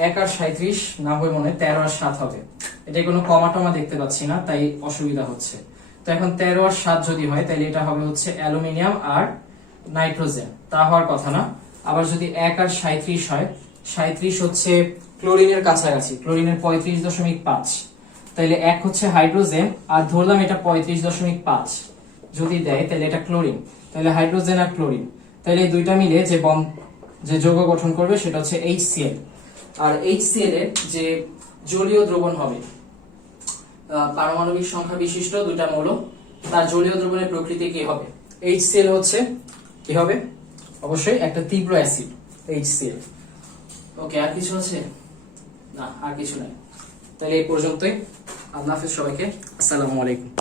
1 আর 37 না হয়ে মনে হয় 13 আর 7 হবে। এটা কোনো কমা টমা দেখতে পাচ্ছি না, তাই অসুবিধা হচ্ছে। তো এখন 13 আর 7 যদি হয় তাহলে এটা হবে হচ্ছে অ্যালুমিনিয়াম আর নাইট্রোজেন, তা হওয়ার কথা না। আবার যদি 1 আর 37 হয়, 37 হচ্ছে ক্লোরিনের কাছাকাছি, ক্লোরিনের 35.5, তাহলে 1 হচ্ছে হাইড্রোজেন আর ধরলাম এটা 35.5 যদি দেয় তাহলে এটা ক্লোরিন, তাহলে হাইড্রোজেন আর ক্লোরিন, তাহলে এই দুইটা মিলে যে যৌগ গঠন করবে সেটা হচ্ছে HCl। আর HCl এর যে জলীয় দ্রবণ হবে পারমাণবিক সংখ্যা বিশিষ্ট দুইটা মৌল, তার জলীয় দ্রবণের প্রকৃতি কি হবে? HCl হচ্ছে কি হবে? অবশ্যই একটা তীব্র অ্যাসিড HCl। ওকে, আর কিছু আছে? না, আর কিছু নাই। তাহলে এই পর্যন্তই। আল্লাহ হাফেজ সবাইকে, আসসালামু আলাইকুম।